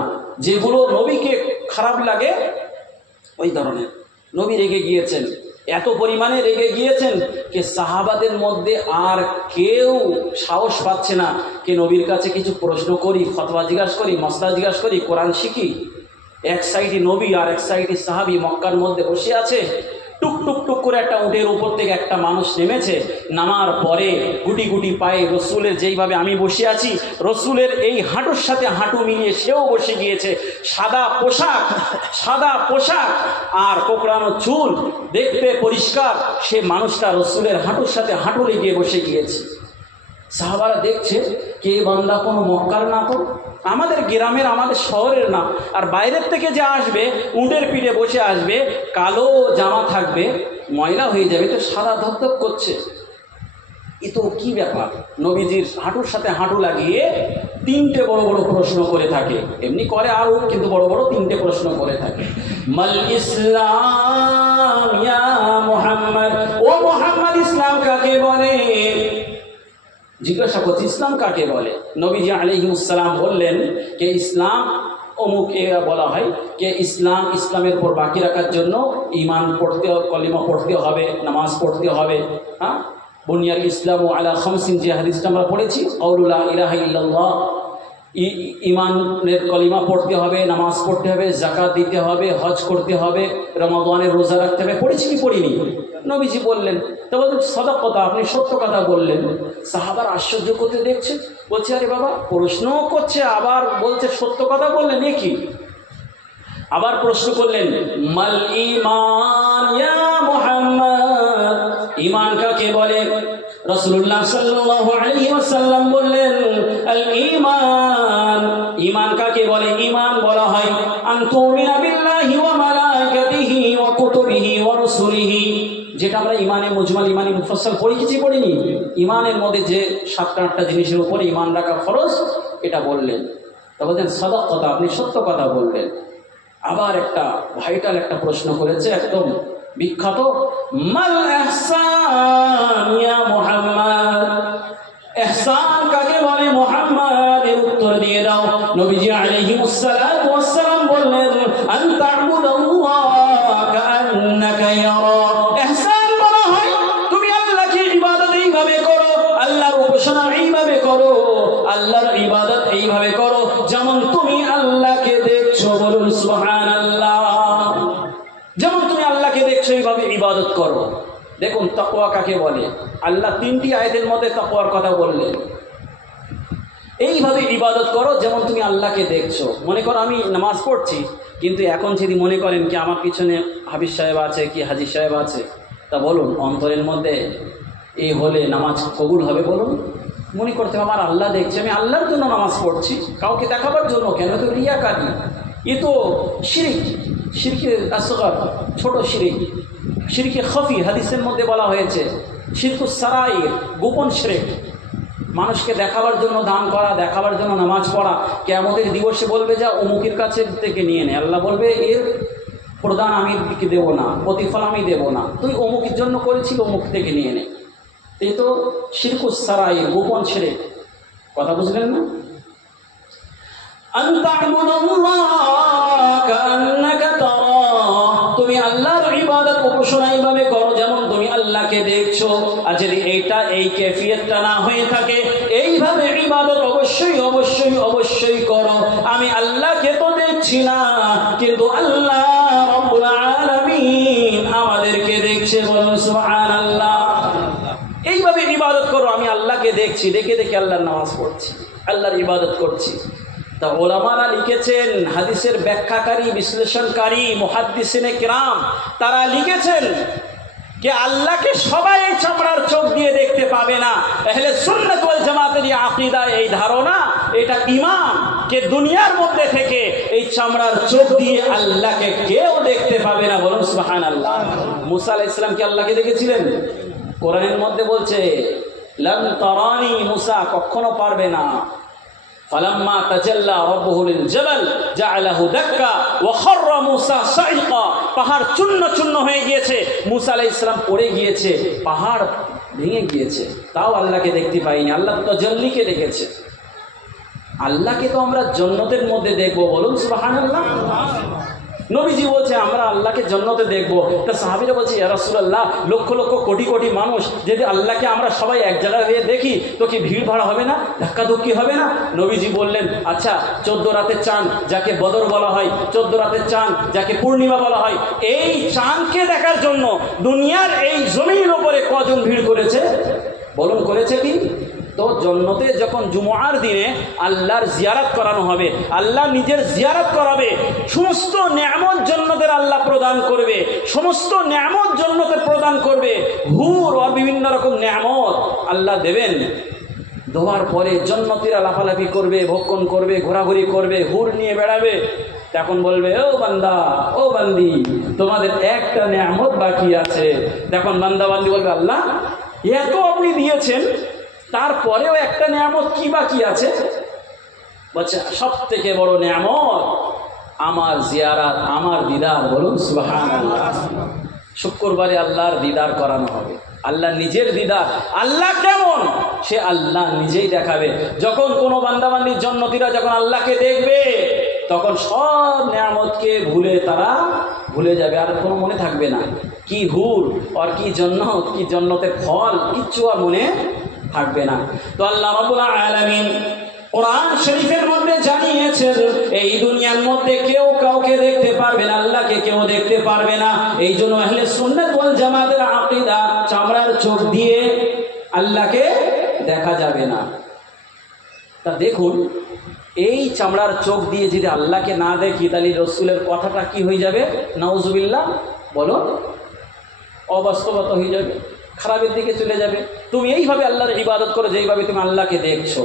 যেগুলো নবীকে খারাপ লাগে ওই ধরনের। নবী রেগে গিয়েছেন, এত পরিমাণে রেগে গিয়েছেন যে সাহাবাদের মধ্যে আর কেউ সাহস পাচ্ছে না কে নবীর কাছে কিছু প্রশ্ন করি, ফতোয়া জিজ্ঞাসা করি, মাসলা জিজ্ঞাসা করি, কোরআন শিখি। এক সাইডে নবী আর এক সাইডে সাহাবী মক্কার মধ্যে বসে আছে। টুক টুক টুক করে একটা উটের উপর থেকে একটা মানুষ নেমেছে, নামার পরে গুটি গুটি পায়ে রসুলের যেইভাবে আমি বসে আছি রসুলের এই হাঁটুর সাথে হাঁটু মিলিয়ে সেও বসে গিয়েছে। সাদা পোশাক আর কোকড়ানো চুল, দেখতে পরিষ্কার। সে মানুষটা রসুলের হাঁটুর সাথে হাঁটু লেগে বসে গিয়েছে। সাহাবারা দেখছে কে বান্দা কোনো মক্কার না, তো আমাদের গ্রামের আমাদের শহরের না, আর বাইরের থেকে যে আসবে উটের পিঠে বসে আসবে, কালো জামা থাকবে, ময়লা হয়ে যাবে, তো সাদা ধপধপ করছে। এ তো কী ব্যাপার? নবীজির হাঁটুর সাথে হাঁটু লাগিয়ে তিনটে বড় বড় প্রশ্ন করে থাকে, এমনি করে আরও, কিন্তু বড় বড় তিনটে প্রশ্ন করে থাকে। মাল ইসলাম ইয়া মুহাম্মদ, ও মুহাম্মদ ইসলাম কাকে বলে? জিজ্ঞাসা করছে ইসলাম কাকে বলে? নবীজি আলাইহিস সালাম বললেন যে ইসলাম অমুক বলা হয় যে ইসলামের উপর বাকি রাখার জন্য ঈমান পড়তে, কলিমা পড়তে হবে, নামাজ পড়তে হবে। হ্যাঁ, বুনিয়াল ইসলামু আলা খামসিন, যে হাদিসটা আমরা পড়েছি, কাউলু লা ইলাহা ইল্লাল্লাহ, ঈমানের কলিমা পড়তে হবে, নামাজ পড়তে হবে, যাকাত দিতে হবে, হজ করতে হবে, রমাদানের রোজা রাখতে হবে। পড়েছি কি পড়িনি? নবীজি বললেন। তো বলছেন সদক কথা, আপনি সত্য কথা বললেন। সাহাবার আশ্চর্য করতে দেখছে, বলছে আরে বাবা, প্রশ্নও করছে আবার বলছে সত্য কথা বললেন, এ কি? আবার প্রশ্ন করলেন, মাল ঈমান ইয়া মুহাম্মদ, ঈমান কাকে বলে? রাসূলুল্লাহ সাল্লাল্লাহু আলাইহি ওয়াসাল্লাম বললেন, আল ঈমান, ঈমান কাকে বলে? ঈমান বলা হয় আন তুমিনা বিল্লাহি ওয়া মালাইকাতিহি ওয়া কুতুবিহি ওয়া রাসূলিহি, যেটা আমরা ইমানে মুজমাল, ইমানে মুফাসসাল পড়িনি। ইমানের মধ্যে যে 7-8টা জিনিসের উপরে ঈমান রাখা ফরজ, এটা বললেন। তা বলছেন সাদাক কথা, আপনি সত্য কথা বললেন। আবার একটা ভাইটাল একটা প্রশ্ন করেছে, একদম বিখ্যাত, মাল ইহসান ইয়া মুহাম্মদ, ইহসান কাকে বলে মুহাম্মদ? এর উত্তর দিয়ে দাও। নবীজি আলাইহিস সালাতু ওয়াস সালাম বললেন, আন তা'বুদাল্লাহ কাআন্নাকা ইয়ারা, ইহসান বলা হয় তুমি আল্লাহকে ইবাদত এইভাবে করো, আল্লাহর উপাসনা এইভাবে করো, আল্লাহর ইবাদত এইভাবে করো যেমন তুমি আল্লাহকে দেখছো। বলুন সুবহানাল্লাহ। যেমন তুমি আল্লাহকে দেখছো এইভাবে ইবাদত করো। দেখুন তাকওয়া কাকে বলে? আল্লাহ 3টি আয়াতের মধ্যে তাকওয়ার কথা বললেন। এইভাবে ইবাদত করো যেমন তুমি আল্লাহকে দেখছো। মনে করো আমি নামাজ পড়ছি, কিন্তু এখন যদি মনে করেন কি আমার পিছনে হাফিজ সাহেব আছে কি হাজি সাহেব আছে, তা বলুন অন্তরের মধ্যে এই হলে নামাজ কবুল হবে? বলুন। মনে করতে আমার আল্লাহ দেখছে, আমি আল্লাহর জন্য নামাজ পড়ছি, কাউকে দেখাবার জন্য কেন? তো রিয়াকারি, এ তো শিরক, শিরকে আসগর, ছোট শিরক, শিরকে খফি হাদিসের মধ্যে বলা হয়েছে, শিরকুস সারাইর, গোপন শিরক। মানুষকে দেখাবার জন্য দান করা, দেখাবার জন্য নামাজ পড়া, কিয়ামতের দিবসে বলবে যা অমুকের কাছে থেকে নিয়ে নে, আল্লাহ বলবে এর প্রদান আমি দেবো না, প্রতিফল আমি দেবো না, তুই অমুকের জন্য করেছিল, অমুক থেকে নিয়ে নে। এই তো শিরকুস সারাইর, গোপন শিরক। কথা বুঝলেন না? তুমি আল্লাহর ইবাদত উপাসনা এইভাবে করো যেমন তুমি আল্লাহকে দেখছো। আর যদি এইটা এই कैफियतটা না হয়ে থাকে, এইভাবে ইবাদত অবশ্যই করো। আমি আল্লাহকে তো দেখছি না, কিন্তু আল্লাহ রাব্বুল আলামিন আমাদেরকে দেখছে। বলুন সুবহানাল্লাহ। এইভাবে ইবাদত করো, আমি আল্লাহকে দেখছি, দেখে দেখে আল্লাহর নামাজ পড়ছি, আল্লাহর ইবাদত করছি। তা ওলামারা লিখেছেন, হাদিসের ব্যাখ্যাকারী, বিশ্লেষণকারী, মুহাদ্দিসিনে কিরাম, তারা লিখেছেন যে আল্লাহকে সবাই চামড়ার চোখ দিয়ে দেখতে পাবে না। আহলে সুন্নাত ওয়াল জামাতের আকীদা, এই ধারণা, এটা ঈমান, যে দুনিয়ার মধ্যে থেকে এই চামড়ার চোখ দিয়ে আল্লাহকে কেউ দেখতে পাবে না। বলুন সুবহানাল্লাহ। মুসা আলাইহিস সালাম কি আল্লাহকে দেখেছিলেন? কোরআনের মধ্যে বলছে লান তারানি, মুসা কখনো পারবে না। ফালাম্মা তাজাল্লা রাব্বুহু লিল জাবাল জাআলাহু দাক্কা ওয়া খাররা মুসা সাইকা, পাহাড় চূর্ণ হয়ে গিয়েছে, মুসা আলাইহিস সালাম পড়ে গিয়েছে, পাহাড় ভেঙে গিয়েছে, তাও আল্লাহকে দেখতে পাইনি। আল্লাহ তাজাল্লিকে দেখেছে। আল্লাহকে তো আমরা জান্নাতের মধ্যে দেখব। বলুন সুবহানাল্লাহ। নবীজি বলছে আমরা আল্লাহকে জান্নাতে দেখব। তা সাহাবীরা বলছে ইয়া রাসূলুল্লাহ, লক্ষ লক্ষ কোটি কোটি মানুষ যদি আল্লাহকে আমরা সবাই এক জায়গায় হয়ে দেখি তো কি ভিড় ভাড়া হবে না, ধাক্কাধুক্কি হবে না? নবীজি বললেন আচ্ছা 14 রাতের চাঁদ যাকে বদর বলা হয়, 14 রাতের চাঁদ যাকে পূর্ণিমা বলা হয়, এই চাঁদকে দেখার জন্য দুনিয়ার এই জমিনের উপরে কজন ভিড় করেছে বলুন? করেছে কি? তো জান্নাতে যখন জুমআর দিনে আল্লাহর জিয়ারত করানো হবে, আল্লাহ নিজের জিয়ারত করাবে, সমস্ত নেয়ামত জান্নাতের আল্লাহ প্রদান করবে, সমস্ত নেয়ামত জান্নাতে প্রদান করবে, হুর আর বিভিন্ন রকম নেয়ামত আল্লাহ দেবেন। দেওয়ার পরে জান্নাতীরা লাফালাফি করবে, ভক্ষণ করবে, ঘোরাঘুরি করবে, হুর নিয়ে বেড়াবে। তখন বলবে ও বান্দা, ও বান্দি, তোমাদের একটা নেয়ামত বাকি আছে। তখন বান্দা বান্দি বলবে আল্লাহ এত আপনি দিয়েছেন, তারপরেও একটা নেয়ামত কি বাকি আছে? বলছে সব থেকে বড় নেয়ামত আমার জিয়ারাত, আমার দিদার। বলুন সুবহানাল্লাহ। শুক্রবারে আল্লাহর দিদার করানো হবে, আল্লাহ নিজের দিদার। আল্লাহ কেমন সে আল্লাহ নিজেই দেখাবে। যখন কোনো বান্দাবান্দির জান্নাতীরা যখন আল্লাহকে দেখবে তখন সব নেয়ামতকে তারা ভুলে যাবে, আর কোনো মনে থাকবে না। কি হুর আর কি জান্নাত, কি জান্নাতের ফল, কিচ্ছু আর মনে থাকবে না। তো আল্লাহ রাব্বুল আলামিন কোরআন শরীফের মধ্যে জানিয়েছেন এই দুনিয়ার মধ্যে কেউ কাউকে দেখতে পারবে না, আল্লাহকে কেউ দেখতে পারবে না। এই জন্য আহলে সুন্নাত ওয়াল জামাতের আকীদা চামড়ার চোখ দিয়ে আল্লাহকে দেখা যাবে না। তা দেখুন, এই চামড়ার চোখ দিয়ে যদি আল্লাহকে না দেখি তাহলে রাসূলের কথাটা কি হয়ে যাবে? নাউজুবিল্লাহ, বলো, অবাস্তবতা হয়ে যাবে, খারাপের দিকে চলে যাবে। তুমি এইভাবে আল্লাহর ইবাদত করো যেইভাবে তুমি আল্লাহকে দেখছো।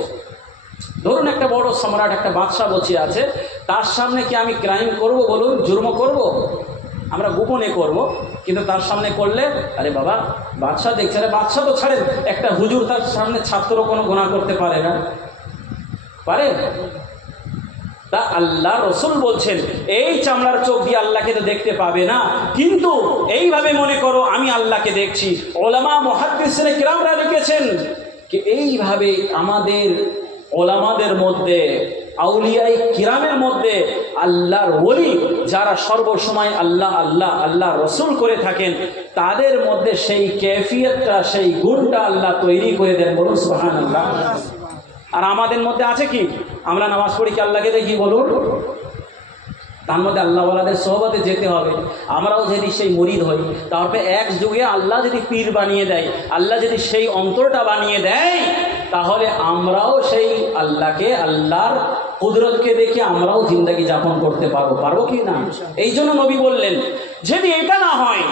ধরুন একটা বড় সম্রাট, একটা বাদশাহ বসে আছে, তার সামনে কি আমি ক্রাইম করব? বলুন, জুর্ম করব? আমরা গোপনে করব, কিন্তু তার সামনে করলে আরে বাবা বাদশাহ দেখছে, আরে বাদশাহ তো ছাড়েন, একটা হুজুর তার সামনে ছাত্র কোনো গুনাহ করতে পারে না, পারে? তা আল্লাহ রসুল বলছেন এই চামড়ার চোখ দিয়ে আল্লাহকে তো দেখতে পাবে না, কিন্তু এইভাবে মনে করো আমি আল্লাহকে দেখছি। ওলামা মুহাদ্দিসিনে কিরামরা লিখেছেন যে এইভাবে আমাদের ওলামাদের মধ্যে, আউলিয়াই কিরামের মধ্যে আল্লাহর ওলি যারা সর্বসময় আল্লাহ আল্লাহ আল্লাহ রসুল করে থাকেন, তাদের মধ্যে সেই कैफियतটা, সেই গুণটা আল্লাহ তৈরি করে দেন। বলুন সুবহানাল্লাহ। আর আমাদের মধ্যে আছে কি? আমরা নামাজ পড়ি কি আল্লাহকে দেখি? বলুন। তার মধ্যে আল্লাহওয়ালাদের সোহবতে যেতে হবে। আমরাও যদি সেই মুরিদ হই, তারপরে এক যুগে আল্লাহ যদি পীর বানিয়ে দেয়, আল্লাহ যদি সেই অন্তরটা বানিয়ে দেয়, তাহলে আমরাও সেই আল্লাহকে, আল্লাহর কুদরতকে দেখে আমরাও জিন্দেগি যাপন করতে পারবো। পারবো কি না? এই জন্য নবী বললেন যদি এটা না হয়,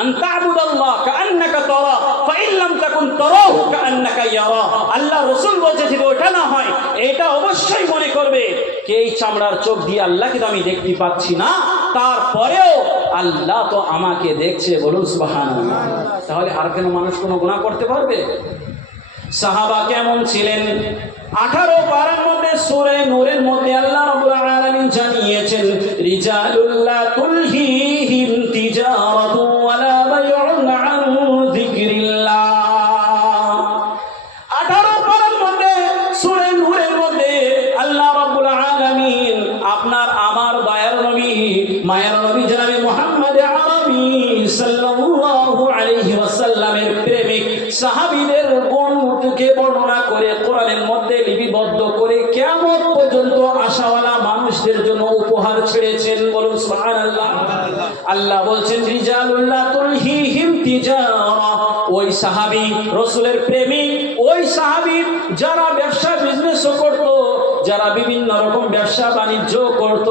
আন তা'বুদাল্লাহ কাআন্নাকা তারা ফাইন লাম তাকুন তারাহু কাআন্নাকা ইয়ারা। আল্লাহ রাসূল বলছে যদি ওটা না হয়, এটা অবশ্যই মনে করবে কে এই চামড়ার চোখ দিয়ে আল্লাহকে তো আমি দেখতে পাচ্ছি না, তারপরেও আল্লাহ তো আমাকে দেখছে। বলুন সুবহানাল্লাহ। তাহলে আর কেন মানুষ কোনো গুনাহ করতে পারবে? সাহাবা কেমন ছিলেন? 18 পারার মধ্যে সূরা নূরের মধ্যে আল্লাহ রাব্বুল আলামিন জানিয়েছেন রিজালুল্লাহ তুলহিহিম তিজারাতু ওয়ালা বাইউন আন যিকরিল্লাহ। 18 পারার মধ্যে সূরা নূরের মধ্যে আল্লাহ রাব্বুল আলামিন আপনার আমার দয়ার নবী, মায়ের নবী জনাবে মুহাম্মদ আরবি সাল্লাল্লাহু আলাইহি ওয়াসাল্লামের প্রেমিক সাহাবীদের গুণকে বর্ণনা করে কোরআনের মধ্যে লিপিবদ্ধ করে কিয়ামত পর্যন্ত আশাওয়ালা মানুষদের জন্য উপহার ছেড়েছেন। বলুন সুবহানাল্লাহ। আল্লাহ বলছেন রিজালুল্লাহ তুলহিহিম তিজারা, ওই সাহাবী রাসূলের প্রেমিক, ওই সাহাবী যারা ব্যবসা বিজনেস করত, যারা বিভিন্ন রকম ব্যবসা বাণিজ্য করত,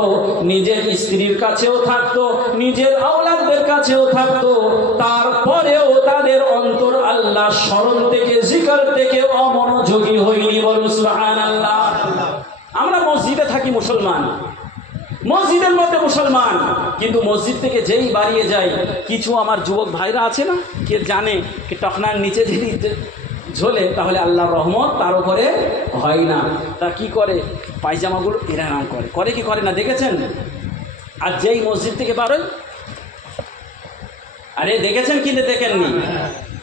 নিজের স্ত্রীর কাছেও থাকতো, নিজের আওলাদদের কাছেও থাকতো, তারপরেও তাদের অন্তর আল্লাহ স্মরণ থেকে, জিকির থেকে অমনোযোগী হয়নি। বলুন সুবহানাল্লাহ। আমরা মসজিদে থাকি মুসলমান, মসজিদের মধ্যে মুসলমান, কিন্তু মসজিদ থেকে যেই বাড়িয়ে যায়, কিছু আমার যুবক ভাইরা আছে না, কে জানে কি টকনার নিচে যদি ঝোলে তাহলে আল্লাহর রহমত তার উপরে হয় না। তা কি করে? পায়জামাগুলো এরাম করে, করে কি করে না দেখেছেন? আর যেই মসজিদ থেকে বাড়েন, আরে দেখেছেন কিন্তু দেখেননি,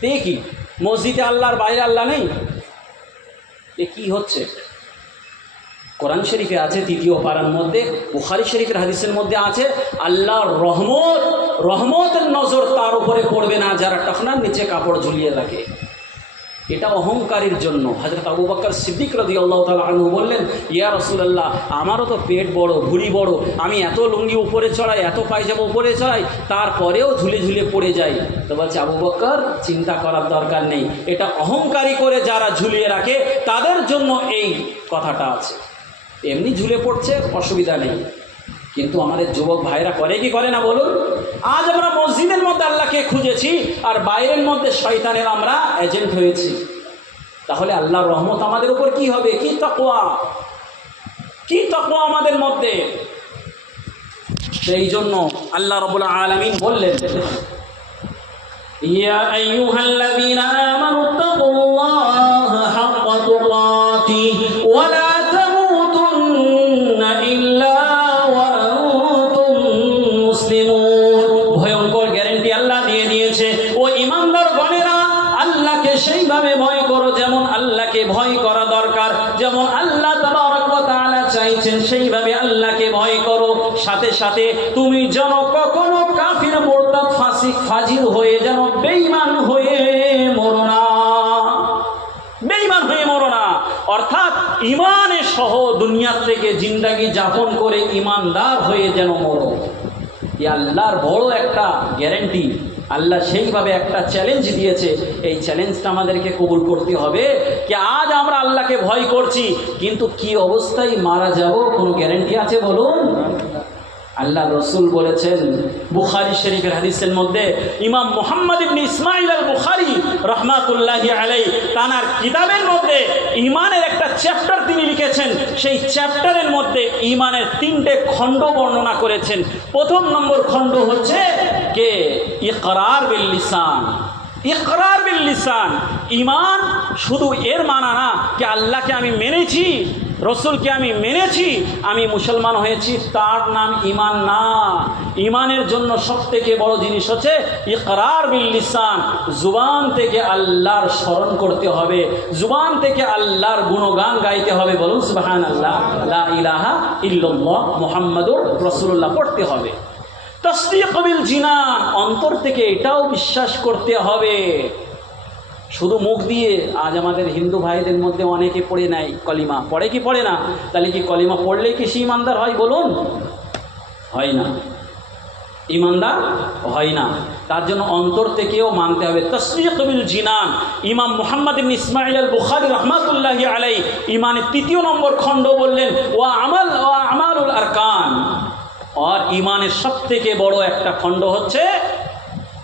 দেখি মসজিদে আল্লাহর বাইরে আল্লাহ নেই, এ কি হচ্ছে? কোরআন শরীফে আছে 3য় পারার মধ্যে, বুখারী শরীফের হাদিসের মধ্যে আছে, আল্লাহর রহমতের নজর তার উপরে পড়বে না যারা টাকনার নিচে কাপড় ঝুলিয়ে রাখে। এটা অহংকারীর জন্য। হযরত আবু বকর সিদ্দিক রাদিয়াল্লাহু তাআলা আনহু বললেন, ইয়া রাসূলুল্লাহ, আমারও তো পেট বড়, ভুঁড়ি বড়, আমি এত লুঙ্গি উপরে চড়াই, এত পায়জামা উপরে চড়াই, তারপরেও ঝুলে ঝুলে পড়ে যাই। তো বলছে, আবু বকর, চিন্তা করার দরকার নেই, এটা অহংকারী করে যারা ঝুলিয়ে রাখে তাদের জন্য এই কথাটা আছে। এমনি ঝুলে পড়ছে, অসুবিধা নেই। কিন্তু আমাদের যুবক ভাইরা করে কি করে না বলুন? আজ আমরা মসজিদের মধ্যে আল্লাহকে খুঁজেছি আর বাইরের মধ্যে শয়তানের আমরা এজেন্ট হয়েছি। তাহলে আল্লাহর রহমত আমাদের উপর কি হবে? কি তাকওয়া আমাদের মধ্যে। সেই জন্য আল্লাহ রাব্বুল আলামিন বললেন, ইয়া আইয়ুহাল্লাযীনা আমানু তাকুল্লাহা হাক্কা তুকাতিহি ওয়া লা তামুতুন্না ইল্লা সেইভাবে ভয় করো যেমন আল্লাহকে ভয় করা দরকার, যেমন আল্লাহ তাবারক ওয়া তাআলা চাইছেন সেইভাবে আল্লাহকে ভয় করো। সাথে সাথে তুমি যেন কখনো কাফির, মুরতাদ, ফাসিক, ফাজির হয়ে যেন বেঈমান হয়ে মরো না। বেঈমান হয়ে মরো না, অর্থাৎ ঈমানে সহ দুনিয়া থেকে জিন্দেগি যাপন করে ঈমানদার হয়ে যেন মরো। এই আল্লাহর বড় একটা গ্যারান্টি। আল্লাহ সেইভাবে একটা চ্যালেঞ্জ দিয়েছে, এই চ্যালেঞ্জটা আমাদেরকে কবুল করতে হবে। কি আজ আমরা আল্লাহকে ভয় করছি, কিন্তু কি অবস্থায় মারা যাব কোনো গ্যারান্টি আছে বলুন? আল্লাহ রসুল বলেছেন বুখারী শরীফের হাদিসের মধ্যে, ইমাম মুহাম্মদ ইবনে ইসমাঈল আল বুখারী রাহমাতুল্লাহি আলাইহি তানার কিতাবের মধ্যে ঈমানের একটা চ্যাপ্টার তিনি লিখেছেন। সেই চ্যাপ্টারের মধ্যে ঈমানের 3টে খণ্ড বর্ণনা করেছেন। প্রথম নম্বর খণ্ড হচ্ছে কে ইকরার বিল লিসান। ইকরার বিল লিসান, ঈমান শুধু এর মানা না যে আল্লাহকে আমি মেনেছি, রসুলকে আমি মেনেছি, আমি মুসলমান হয়েছি, তার নাম ঈমান না। ঈমানের জন্য সবথেকে বড় জিনিস হচ্ছে ইকরার বিল লিসান। জুবান থেকে আল্লাহর স্মরণ করতে হবে, জুবান থেকে আল্লাহর গুণগান গাইতে হবে। বলুন সুবহানাল্লাহ, লা ইলাহা ইল্লাল্লাহ মুহাম্মাদুর রাসূলুল্লাহ পড়তে হবে। তাসদীক বিল জিনান, অন্তর থেকে এটাও বিশ্বাস করতে হবে। শুধু মুখ দিয়ে আজ আমাদের হিন্দু ভাইদের মধ্যে অনেকে পড়ে নাই কলিমা, পড়ে কি পড়ে না? তাহলে কি কলিমা পড়লে কি সে ইমানদার হয় বলুন? হয় না, ইমানদার হয় না। তার জন্য অন্তর থেকেও মানতে হবে। তাসদীক বিল জিনান। ইমাম মুহাম্মদ ইবনে ইসমাঈল আল বুখারী রাহমাতুল্লাহি আলাইহি ঈমানের 3য় নম্বর খণ্ড বললেন ওয়া আমালুল আরকান। আর ঈমানের সবথেকে বড় একটা খণ্ড হচ্ছে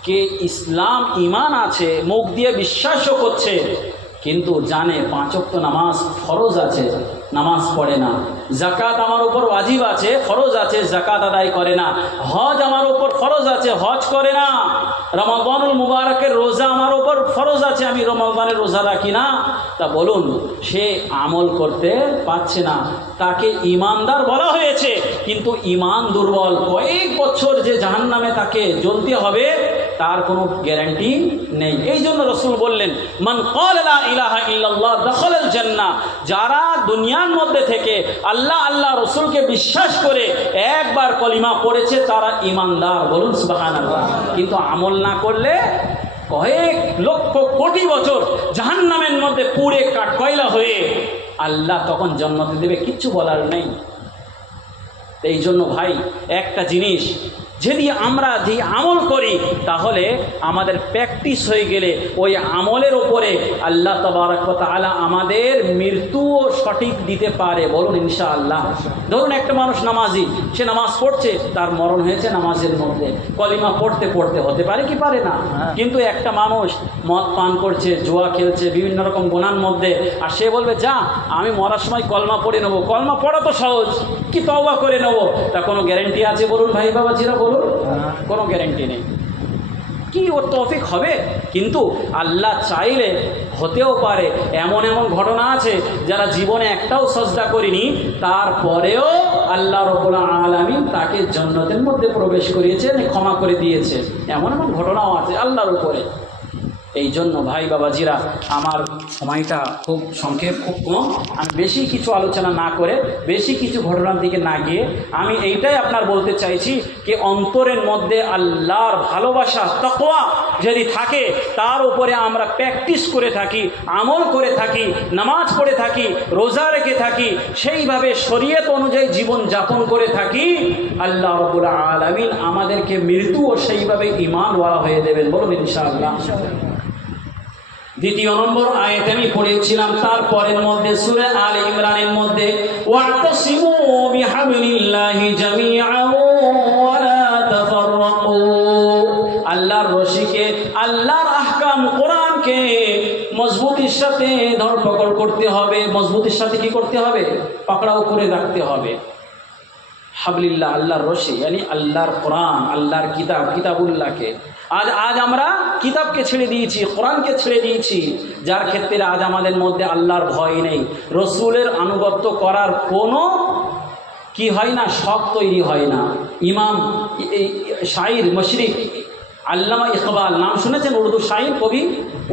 কে ইসলাম ঈমান আছে, মুখ দিয়ে বিশ্বাসও করছে, কিন্তু জানে 5 ওয়াক্ত নামাজ ফরজ আছে, নামাজ পড়ে না। যাকাত আমার উপর ওয়াজিব আছে, ফরজ আছে, যাকাত আদায় করে না। হজ আমার উপর ফরজ আছে, হজ করে না। রমাদানুল মুবারকের রোজা আমার উপর ফরজ আছে, আমি রমাদানের রোজা রাখি না। তা বলুন, সে আমল করতে পারছে না, তাকে ঈমানদার বলা হয়েছে, কিন্তু ঈমান দুর্বল। কয়েক বছর যে জাহান্নামে তাকে জ্বলতে হবে তার কোনো গ্যারান্টি নেই। এই জন্য রসুল বললেন, মান ক্বালা লা ইলাহা ইল্লাল্লাহ দাখালাল জান্নাহ। যারা দুনিয়ার মধ্যে থেকে আল্লাহ রসুলকে বিশ্বাস করে একবার কলিমা পড়েছে তারা ঈমানদার। বলুন সুবহানাল্লাহ। কিন্তু আমল না করলে কয়েক লক্ষ কোটি বছর জাহান্নামের মধ্যে পুড়ে কাঠকয়লা হয়ে আল্লাহ তখন জান্নাতে দেবে, কিচ্ছু বলার নেই। এই জন্য ভাই, একটা জিনিস যদি আমরা যে আমল করি তাহলে আমাদের প্র্যাকটিস হয়ে গেলে ওই আমলের ওপরে আল্লাহ তাবারক ওয়া তাআলা আমাদের মৃত্যুও সঠিক দিতে পারে। বলুন ইনশাআল্লাহ। ধরুন একটা মানুষ নামাজি, সে নামাজ পড়ছে, তার মরণ হয়েছে নামাজের মধ্যে, কলিমা পড়তে পড়তে, হতে পারে কি পারে না? কিন্তু একটা মানুষ মদ পান করছে, জুয়া খেলছে, বিভিন্ন রকম গুনার মধ্যে, আর সে বলবে যা আমি মরার সময় কলমা পড়ে নেবো। কলমা পড়া তো সহজ, কি তওবা করে নেবো। তা কোনো গ্যারেন্টি আছে বলুন ভাই বাবাজিরা? বলুন, কোনো গ্যারেন্টি নেই। কি ওর তৌফিক হবে? কিন্তু আল্লাহ চাইলে হতেও পারে। এমন এমন ঘটনা আছে যারা জীবনে একটাও সাজদা করেনি, তারপরেও আল্লাহ রাব্বুল আলামিন তাকে জান্নাতের মধ্যে প্রবেশ করিয়েছেন, ক্ষমা করে দিয়েছে। এমন এমন ঘটনাও আছে আল্লাহর উপরে। এই জন্য ভাই বাবাজিরা, আমার সময়টা খুব সংক্ষেপ, খুব কম। আমি বেশি কিছু আলোচনা না করে, বেশি কিছু ঘটনার দিকে না গিয়ে আমি এইটাই আপনার বলতে চাইছি যে অন্তরের মধ্যে আল্লাহর ভালোবাসা, তাকওয়া যদি থাকে, তার উপরে আমরা প্র্যাকটিস করে থাকি, আমল করে থাকি, নামাজ পড়ে থাকি, রোজা রেখে থাকি, সেইভাবে শরীয়ত অনুযায়ী জীবন যাপন করে থাকি, আল্লাহ রাব্বুল আলামিন আমাদেরকে মৃত্যুও সেইভাবে ঈমানওয়ালা হয়ে দেবেন। বলুন ইনশাআল্লাহ। দ্বিতীয় নম্বর আয়াত আমি পড়েছিলাম, তারপরের মধ্যে সূরা আলে ইমরানের মধ্যে ওয়াতাসিমু বিহাবলিল্লাহি জামিআন ওয়া লা তাফাররাকু, আল্লাহর রশিকে, আল্লাহর আহকাম কোরআনকে মজবুতির সাথে ধরপকড় করতে হবে। মজবুতির সাথে কি করতে হবে? পাকড়াও করে রাখতে হবে। হাবলিল্লাহ, আল্লাহর রশি, মানে আল্লাহর কোরআন, আল্লাহর কিতাব, কিতাবুল্লাহকে। আজ আমরা কিতাবকে ছেড়ে দিয়েছি, কোরআনকে ছেড়ে দিয়েছি, যার ক্ষেত্রে আজ আমাদের মধ্যে আল্লাহর ভয় নেই। রসুলের আনুগত্য করার কোনো কি হয় না, শখ তৈরি হয় না। ইমাম শাইর মশরিক আল্লামা ইকবাল, নাম শুনেছেন? উর্দু শাইর কবি।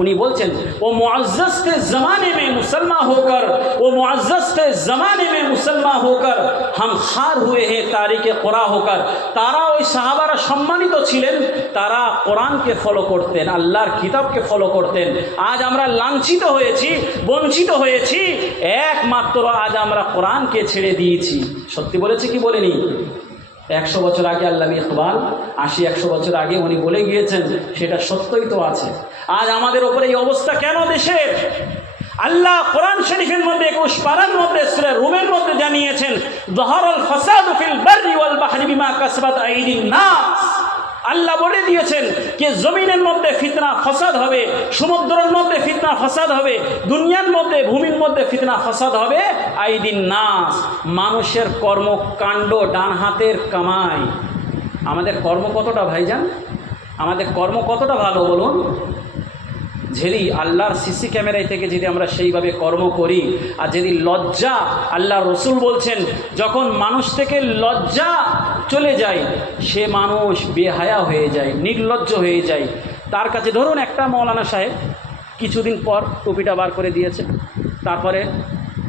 उन्हीं बोलছেন, वो मुअज़्ज़ज़ थे ज़माने में मुसलमान होकर, वो मुअज़्ज़ज़ थे ज़माने में मुसलमान होकर, हम खार हुए हैं तारीख़ क़ुरा होकर। तारा ওই সাহাবারা সম্মানিত ছিলেন, তারা কোরআনকে ফলো করতেন, আল্লাহর কিতাবকে ফলো করতেন। আজ আমরা লাঞ্ছিত হয়েছি, বঞ্চিত হয়েছি, একমাত্র আজ আমরা কোরআনকে ছেড়ে দিয়েছি। সত্যি বলেছে কি বলেনি? 100 বছর আগে আল্লামা ইকবাল, 80-100 বছর আগে উনি বলে গিয়েছেন, সেটা সত্যই তো আছে। আজ আমাদের উপরে এই অবস্থা কেন দেশের? আল্লাহ কোরআন শরীফের মধ্যে 21 পারার মধ্যে সূরা রুমের মধ্যে জানিয়েছেন, যাহারাল ফাসাদু ফিল বাররি ওয়াল বাহরি বিমা কাসাবাত আইদিন নাস। আল্লাহ বলে দিয়েছেন যে জমিনের মধ্যে ফিতনা ফাসাদ হবে, সমুদ্রের মধ্যে ফিতনা ফাসাদ হবে, দুনিয়ার মধ্যে, ভূমির মধ্যে ফিতনা ফাসাদ হবে। আইদিন নাস, মানুষের কর্মকাণ্ড, ডান হাতের কামাই। আমাদের কর্ম কতটা ভাইজান? আমাদের কর্ম কতটা ভালো বলুন? যদি আল্লাহর সিসি ক্যামেরায় থেকে যদি আমরা সেইভাবে কর্ম করি, আর যদি লজ্জা, আল্লাহ রসুল বলছেন যখন মানুষ থেকে লজ্জা চলে যায়, সে মানুষ বেহায়া হয়ে যায়, নির্লজ্জ হয়ে যায়। তার কাছে ধরুন একটা মৌলানা সাহেব কিছুদিন পর টুপিটা বার করে দিয়েছে, তারপরে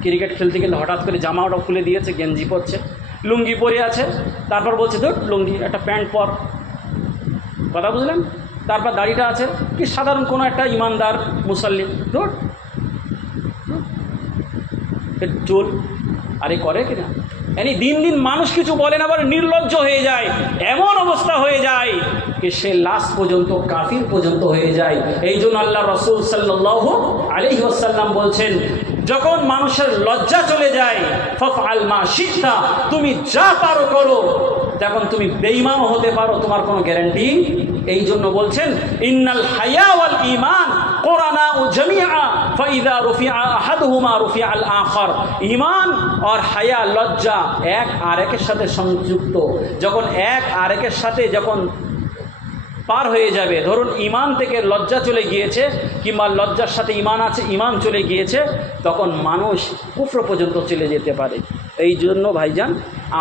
ক্রিকেট খেলতে গেলে হঠাৎ করে জামাটা খুলে দিয়েছে, গেঞ্জি পরছে, লুঙ্গি পরে আছে, তারপর বলছে ধর লুঙ্গি, একটা প্যান্ট পর। কথা বুঝলেন? তারপর দাড়িটা আছে, কি সাধারণ কোনো একটা ইমানদার মুসল্লি, ধর চুল, আরে করে কিনা? यानी दिन दिन मानुष किछु बोले ना, बड़े निर्लज्ज हो जाए, एमन अवस्था हो जाए कि से लाश पर्यन्त काफिर पर्यन्त हो जाए। এইজন্য আল্লাহ রাসূল সাল্লাল্লাহু আলাইহি ওয়াসাল্লাম বলছেন, যখন মানুষের লজ্জা চলে যায়, ফাফআল মা শিতা, তুমি যা পারো করো, তখন তুমি বেঈমান হতে পারো, তোমার কোনো গ্যারান্টি। এই জন্য বলছেন, ইন্নাল হায়া ওয়াল ঈমান কুরানা জামিআ ফাইযা রুফিআ আহাদুহুমা রুফিআ আল আখার। ঈমান আর হায়া, লজ্জা এক আরেকের সাথে সংযুক্ত। যখন এক আরেকের সাথে যখন পার হয়ে যাবে, ধরুন ঈমান থেকে লজ্জা চলে গিয়েছে, কিংবা লজ্জার সাথে ঈমান আছে, ঈমান চলে গিয়েছে, তখন মানুষ কুফর পর্যন্ত চলে যেতে পারে। এই জন্য ভাইজান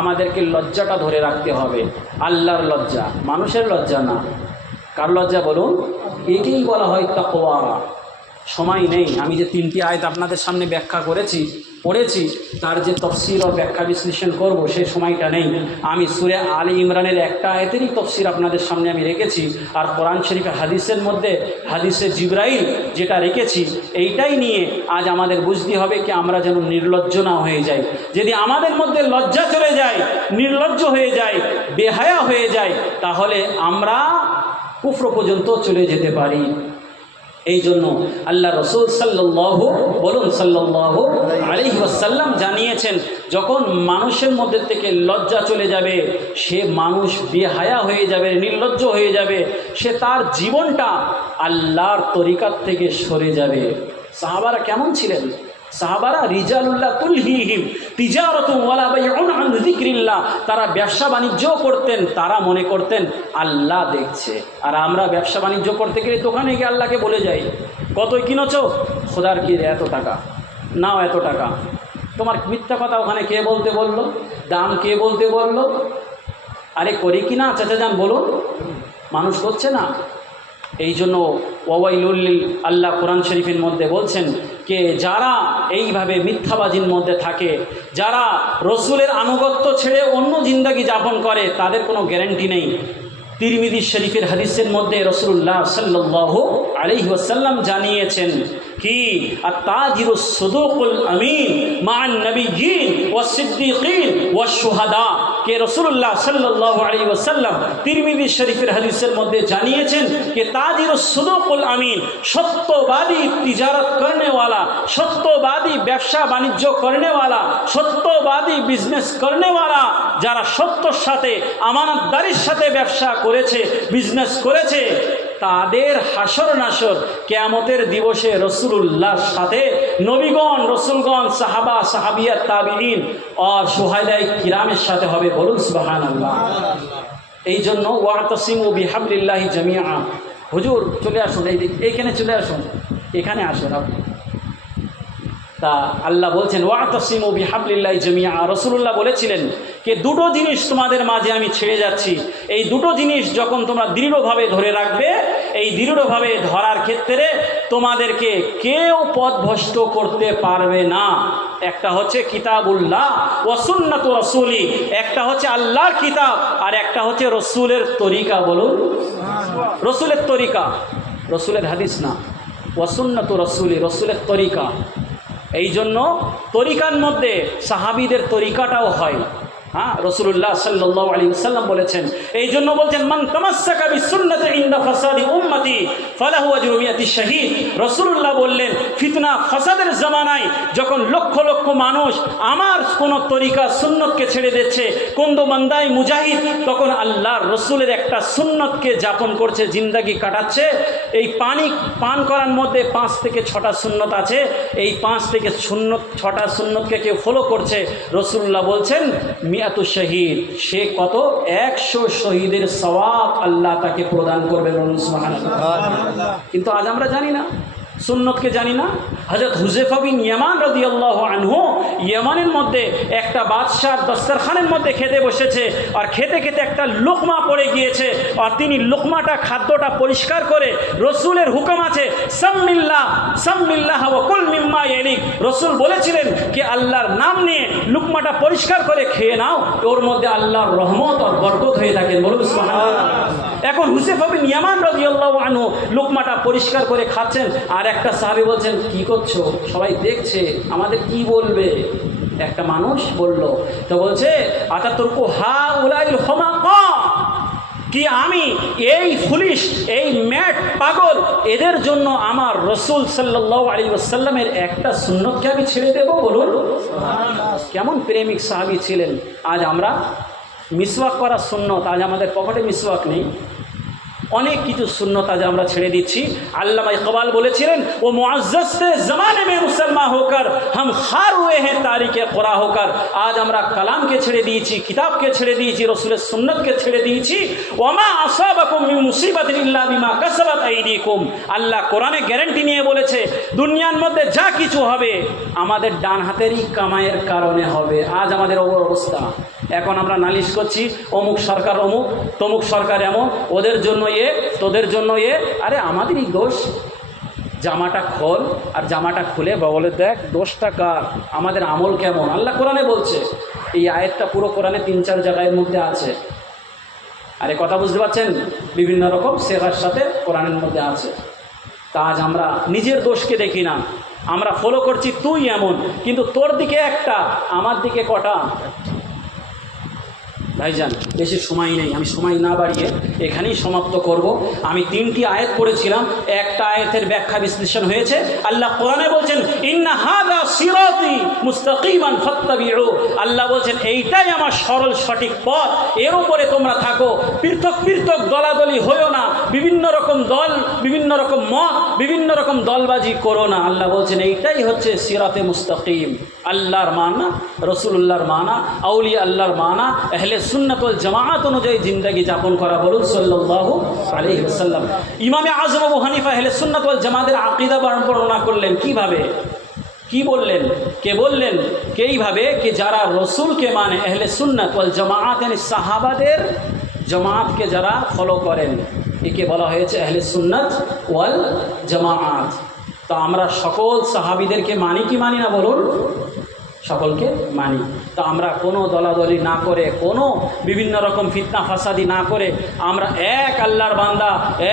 আমাদেরকে লজ্জাটা ধরে রাখতে হবে, আল্লাহর লজ্জা, মানুষের লজ্জা না। কার লজ্জা বলুন? একেই বলা হয় তাকওয়া। সময় নেই, আমি যে 3টি আয়াত আপনাদের সামনে ব্যাখ্যা করেছি, পড়েছি, তার যে তফসির ও ব্যাখ্যা বিশ্লেষণ করব সেই সময়টা নেই। আমি সূরা আলে ইমরানের একটা আয়াতেরই তফসির আপনাদের সামনে আমি রেখেছি, আর কোরআন শরীফের হাদিসের মধ্যে হাদিসে জিবরাইল যেটা রেখেছি, এইটাই নিয়ে আজ আমাদের বুঝতে হবে কি আমরা যেন নির্লজ্জ না হয়ে যাই। যদি আমাদের মধ্যে লজ্জা চলে যায়, নির্লজ্জ হয়ে যায়, বেহায়া হয়ে যায়, তাহলে আমরা কুফর পর্যন্ত চলে যেতে পারি। এই জন্য আল্লাহ রাসূল সাল্লাল্লাহু আলাইহি ওয়াসাল্লাম জানিয়েছেন, যখন মানুষের মধ্যে থেকে লজ্জা চলে যাবে, সে মানুষ বেহায়া হয়ে যাবে, নির্লজ্জ হয়ে যাবে, সে তার জীবনটা আল্লাহর তরিকার থেকে সরে যাবে। সাহাবারা কেমন ছিলেন? সাহাবারা রিজালুল্লাহ তুলহিহিম তিজারাতুন ওয়ালা বাইউন আন যিকরিল্লাহ, তারা ব্যবসা বাণিজ্য করতেন, তারা মনে করতেন আল্লাহ দেখছে। আর আমরা ব্যবসা বাণিজ্য করতে গেলে দোকানে গিয়ে আল্লাহকে বলে যাই, কতই কিনেছো? খোদার কি এত টাকা, নাও এত টাকা। তোমার মিথ্যা কথা ওখানে কে বলতে বললো? দাম কে বলতে বললো? আরে করি কি না চাচা যান বলুন? মানুষ করছে না। এই জন্য ওয়াইলুল আল্লাহ কোরআন শরীফের মধ্যে বলছেন কে যারা এইভাবে মিথ্যাবাজির মধ্যে থাকে, যারা রসুলের আনুগত্য ছেড়ে অন্য জিন্দাগি যাপন করে, তাদের কোনো গ্যারান্টি নেই। তিরমিজি শরীফের হাদিসের মধ্যে রাসূলুল্লাহ সাল্লাল্লাহু আলাইহি ওয়াসাল্লাম জানিয়েছেন কি আত-তাজিরুস সুদুকুল আমিন মা'আন নাবিয়্যিন ওয়াস সিদ্দীকিন ওয়াস শুহাদা, কে রাসূলুল্লাহ সাল্লাল্লাহু আলাইহি ওয়াসাল্লাম তিরমিজি শরীফের হাদিসের মধ্যে জানিয়েছেন कि ताजिरुस सुदूकुल अमीन, सत्यवादी तिजारत करने वाला, सत्यवादी व्यवसा वाणिज्य करने वाला, सत्यवादी बिजनेस करने वाला, যারা সত্যর সাথে আমানতদারির সাথে ব্যবসা করেছে, বিজনেস করেছে, তাদের হাসর নাসর কিয়ামতের দিবসে রাসূলুল্লাহর সাথে নবীগণ, রাসূলগণ, সাহাবা, সাহাবিয়া, তাবিঈন আর শুহাদায়ে কিরামের সাথে হবে। বলুন সুবহানাল্লাহ। এই জন্য ওয়াতাসিমু বিহাবলিল্লাহি জামিআ। হুজুর চলে আসুন, এইখানে চলে আসুন, এখানে আসুন আপনি। তা আল্লাহ বলছেন ওয়াতাসিমু বিহাবলিল্লাহি জামিআ। রাসূলুল্লাহ বলেছিলেন যে দুটো জিনিস তোমাদের মাঝে আমি ছেড়ে যাচ্ছি, এই দুটো জিনিস যখন তোমরা দৃঢ়ভাবে ধরে রাখবে, এই দৃঢ়ভাবে ধরার ক্ষেত্রে তোমাদেরকে কেউ পথভ্রষ্ট করতে পারবে না। একটা হচ্ছে কিতাবুল্লাহ ওয়া সুন্নাতু রাসূলি, একটা হচ্ছে আল্লাহর কিতাব, আর একটা হচ্ছে রসুলের তরিকা। বলুন রসুলের তরিকা, রসুলের হাদিস না। ওয়া সুন্নাতু রাসূলি, রসুলের তরিকা। এই জন্য তরিকার মধ্যে সাহাবীদের তরিকাটাও হয়। হ্যাঁ, রাসূলুল্লাহ সাল্লাল্লাহু আলাইহি ওয়াসাল্লাম বলেছেন, এই জন্য বলছেন মান তামাসসাকা বিসুন্নতি ইনদা ফাসাদি উম্মতি ফালাহু আজরু মিয়াতি শাহীদ। রাসূলুল্লাহ বললেন ফিতনা ফাসাদের জামানায় যখন লক্ষ লক্ষ মানুষ আমার কোন তরিকা সুন্নতকে ছেড়ে দিচ্ছে, কোন্দমান্দায় মুজাহিদ তখন আল্লাহর রসুলের একটা সুন্নতকে যাপন করছে, জিন্দাগি কাটাচ্ছে। এই পানি পান করার মধ্যে 5 থেকে 6টা সুন্নত আছে, এই 5 থেকে 6টা সুন্নতকে কেউ ফলো করছে, রাসূলুল্লাহ বলছেন মিয়াতু শহীদ, সে কত 100 শহীদের সওয়াব আল্লাহ তাকে প্রদান করবে। সুবহানাল্লাহ। কিন্তু আজ আমরা জানি না, সুন্নতকে জানি না। হযরত হুযায়ফা বিন ইয়ামান রাদিয়াল্লাহু আনহু ইয়ামানের মধ্যে একটা বাদশার দস্তরখানের মধ্যে খেতে বসেছে, আর খেতে খেতে একটা লোকমা পড়ে গিয়েছে, আর তিনি লোকমাটা খাদ্যটা পরিষ্কার করে, রসুলের হুকুম আছে সাম্মিল্লাহ সাম্মিল্লাহ ওয়া কুল মিম্মা ইয়ালিক, রসুল বলেছিলেন কি আল্লাহর নাম নিয়ে লোকমাটা পরিষ্কার করে খেয়ে নাও, ওর মধ্যে আল্লাহর রহমত আর বরকত হয়ে থাকে। বলুন সুবহানাল্লাহ। এখন হুযায়ফা বিন ইয়ামান রাদিয়াল্লাহু আনহু লোকমাটা পরিষ্কার করে খাচ্ছেন, আর একটা সাহাবী বলছেন কি করছো, সবাই দেখছে, আমাদের কি বলবে। একটা মানুষ বলল, তো বলছে আতাতুরকু হাউলাইল হুমাকা, কি আমি এই ফুলিশ, এই ম্যাট পাগল, এদের জন্য আমার রসুল সাল্লাল্লাহু আলাইহি ওয়াসাল্লামের একটা সুন্নতকে আমি ছেড়ে দেব? বলুন কেমন প্রেমিক সাহাবী ছিলেন। আজ আমরা মিসওয়াক করা সুন্নত, আজ আমাদের পকেটে মিসওয়াক নেই, অনেক কিছু সুন্নত আজ আমরা ছেড়ে দিচ্ছি। আল্লামা ইকবাল বলেছিলেন ও মুআজ্জাজ थे ज़माने में मुसलमान होकर हम खार हुए हैं तारीखे कुरान होकर। আজ আমরা কালামকে ছেড়ে দিয়েছি, কিতাবকে ছেড়ে দিয়েছি, রসুলের সুন্নতকে ছেড়ে দিয়েছি। ওমা আসাবাকুম মিন মুসিবাতিন ইল্লা বিমা কাসাবাত আইদিকুম, আল্লাহ কোরআনে গ্যারান্টি নিয়ে বলেছে দুনিয়ার মধ্যে যা কিছু হবে আমাদের ডান হাতেরই কামাইয়ের কারণে হবে। আজ আমাদের অবস্থা, এখন আমরা নালিশ করছি অমুক সরকার অমুক, তমুক সরকার এমন, ওদের জন্য তোদের জন্য আরে আমাদেরই দোষ। জামাটা খোল আর জামাটা খুলে বলে দেখ দোষটা কার, আমাদের আমল কেমন। আল্লাহ কোরআনে বলছে, এই আয়াতটা পুরো কোরআনে 3-4 জায়গার মধ্যে আছে। আরে কথা বুঝতে পারছেন, বিভিন্ন রকম সেবার সাথে কোরআনের মধ্যে আছে। তা আজ আমরা নিজের দোষকে দেখি না, আমরা ফলো করছি তুই এমন, কিন্তু তোর দিকে একটা, আমার দিকে কটা। ভাইজান বেশি সময় নেই, আমি সময় না বাড়িয়ে এখানেই সমাপ্ত করব। আমি 3টি আয়াত পড়েছিলাম, একটা আয়াতের ব্যাখ্যা বিশ্লেষণ হয়েছে। আল্লাহ কোরআনে বলছেন ইন্না হাযা সিরাতি মুস্তাকিমান ফাত্তাবিউ, আল্লাহ বলছেন এইটাই আমার সরল সঠিক পথ, এর উপরে তোমরা থাকো, পৃথক পৃথক দলাদলি হইও না, বিভিন্ন রকম দল, বিভিন্ন রকম মত, বিভিন্ন রকম দলবাজি করো না। আল্লাহ বলছেন এইটাই হচ্ছে সিরাতে মুস্তাকিম, আল্লাহর মানা, রসুলুল্লাহর মানা, আউলিয়া আল্লাহর মানা, আহলে সুন্নাত ওয়াল জামাআত অনুযায়ী জিন্দেগি যাপন করা। বলুন সাল্লাল্লাহু আলাইহি ওয়াসাল্লাম। ইমামে আযম আবু হানিফা আহলে সুন্নাত ওয়াল জামাতের আকীদা বর্ণনা করলেন কিভাবে, কি বললেন, কে বললেন কে এইভাবে কি যারা রসুলকে মানে আহলে সুন্নাত ওয়াল জামাআত, মানে সাহাবাদের জামাতকে যারা ফলো করেন, একে বলা হয়েছে আহলে সুন্নাত ওয়াল জামাআত। তো আমরা সকল সাহাবীদেরকে মানি কি মানি না বলুন? সকলকে মানি। তো আমরা কোনো দলাদলি না করে, কোনো বিভিন্ন রকম ফিতনা ফাসাদি না করে, আমরা এক আল্লাহর বান্দা,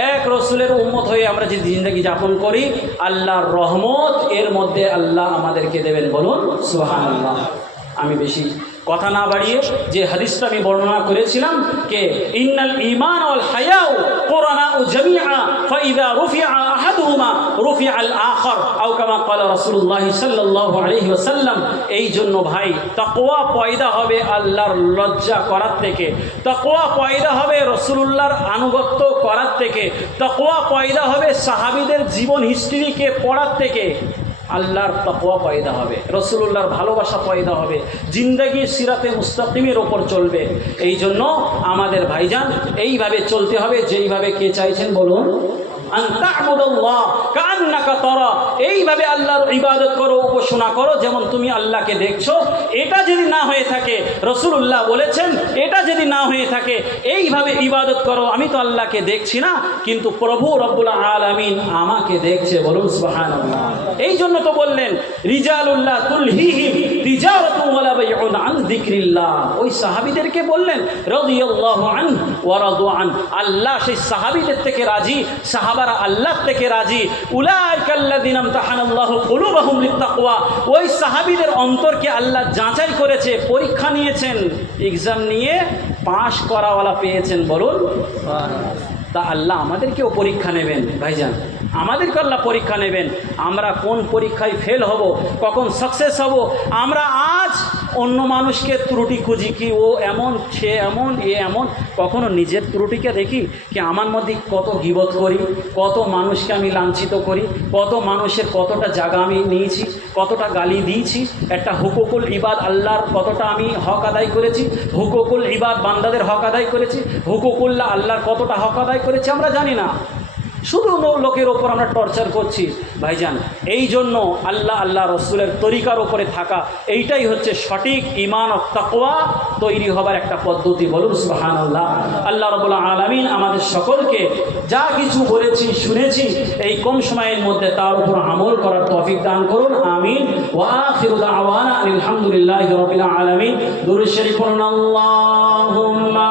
এক রসুলের উম্মত হয়ে আমরা যে জিন্দগি যাপন করি, আল্লাহর রহমত এর মধ্যে আল্লাহ আমাদেরকে দেবেন, বলুন সুবহানাল্লাহ। আমি বেশি কথা না বাড়িয়ে যে হাদিসটা আমি বর্ণনা করেছিলাম কে ইন্নাল ঈমান ওয়াল হায়াউ কুরানা জামিআ ফাইযা রুফিআ আহাদুহুমা রুফিআ আল আখার আও কামা ক্বালা রাসূলুল্লাহ সাল্লাল্লাহু আলাইহি ওয়াসাল্লাম। এই জন্য ভাই তাকওয়া পয়দা হবে আল্লাহর লজ্জা করার থেকে, তাকওয়া পয়দা হবে রাসূলুল্লাহর আনুগত্য করার থেকে, তাকওয়া পয়দা হবে সাহাবীদের জীবন হিস্ট্রিকে পড়ার থেকে। আল্লাহর তাকওয়া পয়দা হবে, রাসূলুল্লাহর ভালোবাসা পয়দা হবে, জিন্দেগি সিরাতে মুস্তাকিমের ওপর চলবে। এই জন্য আমাদের ভাইজান এইভাবে চলতে হবে যেইভাবে কে চাইছেন বলুন, আন তা'বুদাল্লাহ কাআন্নাকা তারা। এইভাবে আল্লাহর ইবাদত করো, উপাসনা করো যেমন তুমি আল্লাহকে দেখছো। এটা যদি না হয়ে থাকে, রাসূলুল্লাহ বলেছেন এটা যদি না হয়ে থাকে, এইভাবে ইবাদত করো। আমি তো আল্লাহকে দেখছি না, কিন্তু প্রভু রব্বুল আলামিন আমাকে দেখছে, বলুন সুবহানাল্লাহ। এই জন্য তো বললেন রিজালুল্লাহ তুলহিহিম তিজারাতুন ওয়ালা বাইউন আন যিকরিল্লাহ। ওই সাহাবীদেরকে বললেন রাদিয়াল্লাহু আনহু ওয়া রাদু আন। আল্লাহ সেই সাহাবীদের থেকে রাজি, সাহাবারা আল্লাহ থেকে রাজি। উলাইকাল্লাযিনা ইমতাহানাল্লাহু কুলুবাহুম লিত্তাকওয়া। ওই সাহাবীদের অন্তরকে আল্লাহ যাচাই করেছে, পরীক্ষা নিয়েছেন, এক্সাম নিয়ে পাশ করাওয়ালা পেয়েছেন, বলুন। তা আল্লাহ আমাদেরকেও পরীক্ষা নেবেন ভাইজান, আমাদেরকে আল্লাহ পরীক্ষা নেবেন। আমরা কোন পরীক্ষায় ফেল হব, কখন সাকসেস হব। আমরা আজ অন্য মানুষকে ত্রুটি খুঁজি কি ও এমন, সে এমন, এ এমন। কখনো নিজের ত্রুটিকে দেখি কি আমার মধ্যে কত গীবত করি, কত মানুষকে আমি লাঞ্ছিত করি, কত মানুষের কতটা জায়গা আমি নিয়েছি, কতটা গালি দিয়েছি। একটা হুকুকুল ইবাদ আল্লাহর কতটা আমি হক আদায় করেছি, হুকুকুল ইবাদ বান্দাদের হক আদায় করেছি, হুকুকুল্লাহ আল্লাহর কতটা হক আদায় করেছি আমরা জানি না। শুধু লোকের ওপর আমরা টর্চার করছি ভাইজান। এই জন্য আল্লাহ রসুলের তরিকার ওপরে থাকা, এইটাই হচ্ছে সঠিক ঈমান ও তাকওয়া তৈরি হবার একটা পদ্ধতি, বলুন সুবহানাল্লাহ। আল্লাহ রাব্বুল আলামিন আমাদের সকলকে যা কিছু বলেছি শুনেছি এই কম সময়ের মধ্যে তার উপর আমল করার তৌফিক দান করুন, আমিন। ওয়া আখিরু দাওয়ানা আলহামদুলিল্লাহি রাব্বিল আলামিন। দুরূদ শরীফ পড়ুন, আল্লাহুম্মা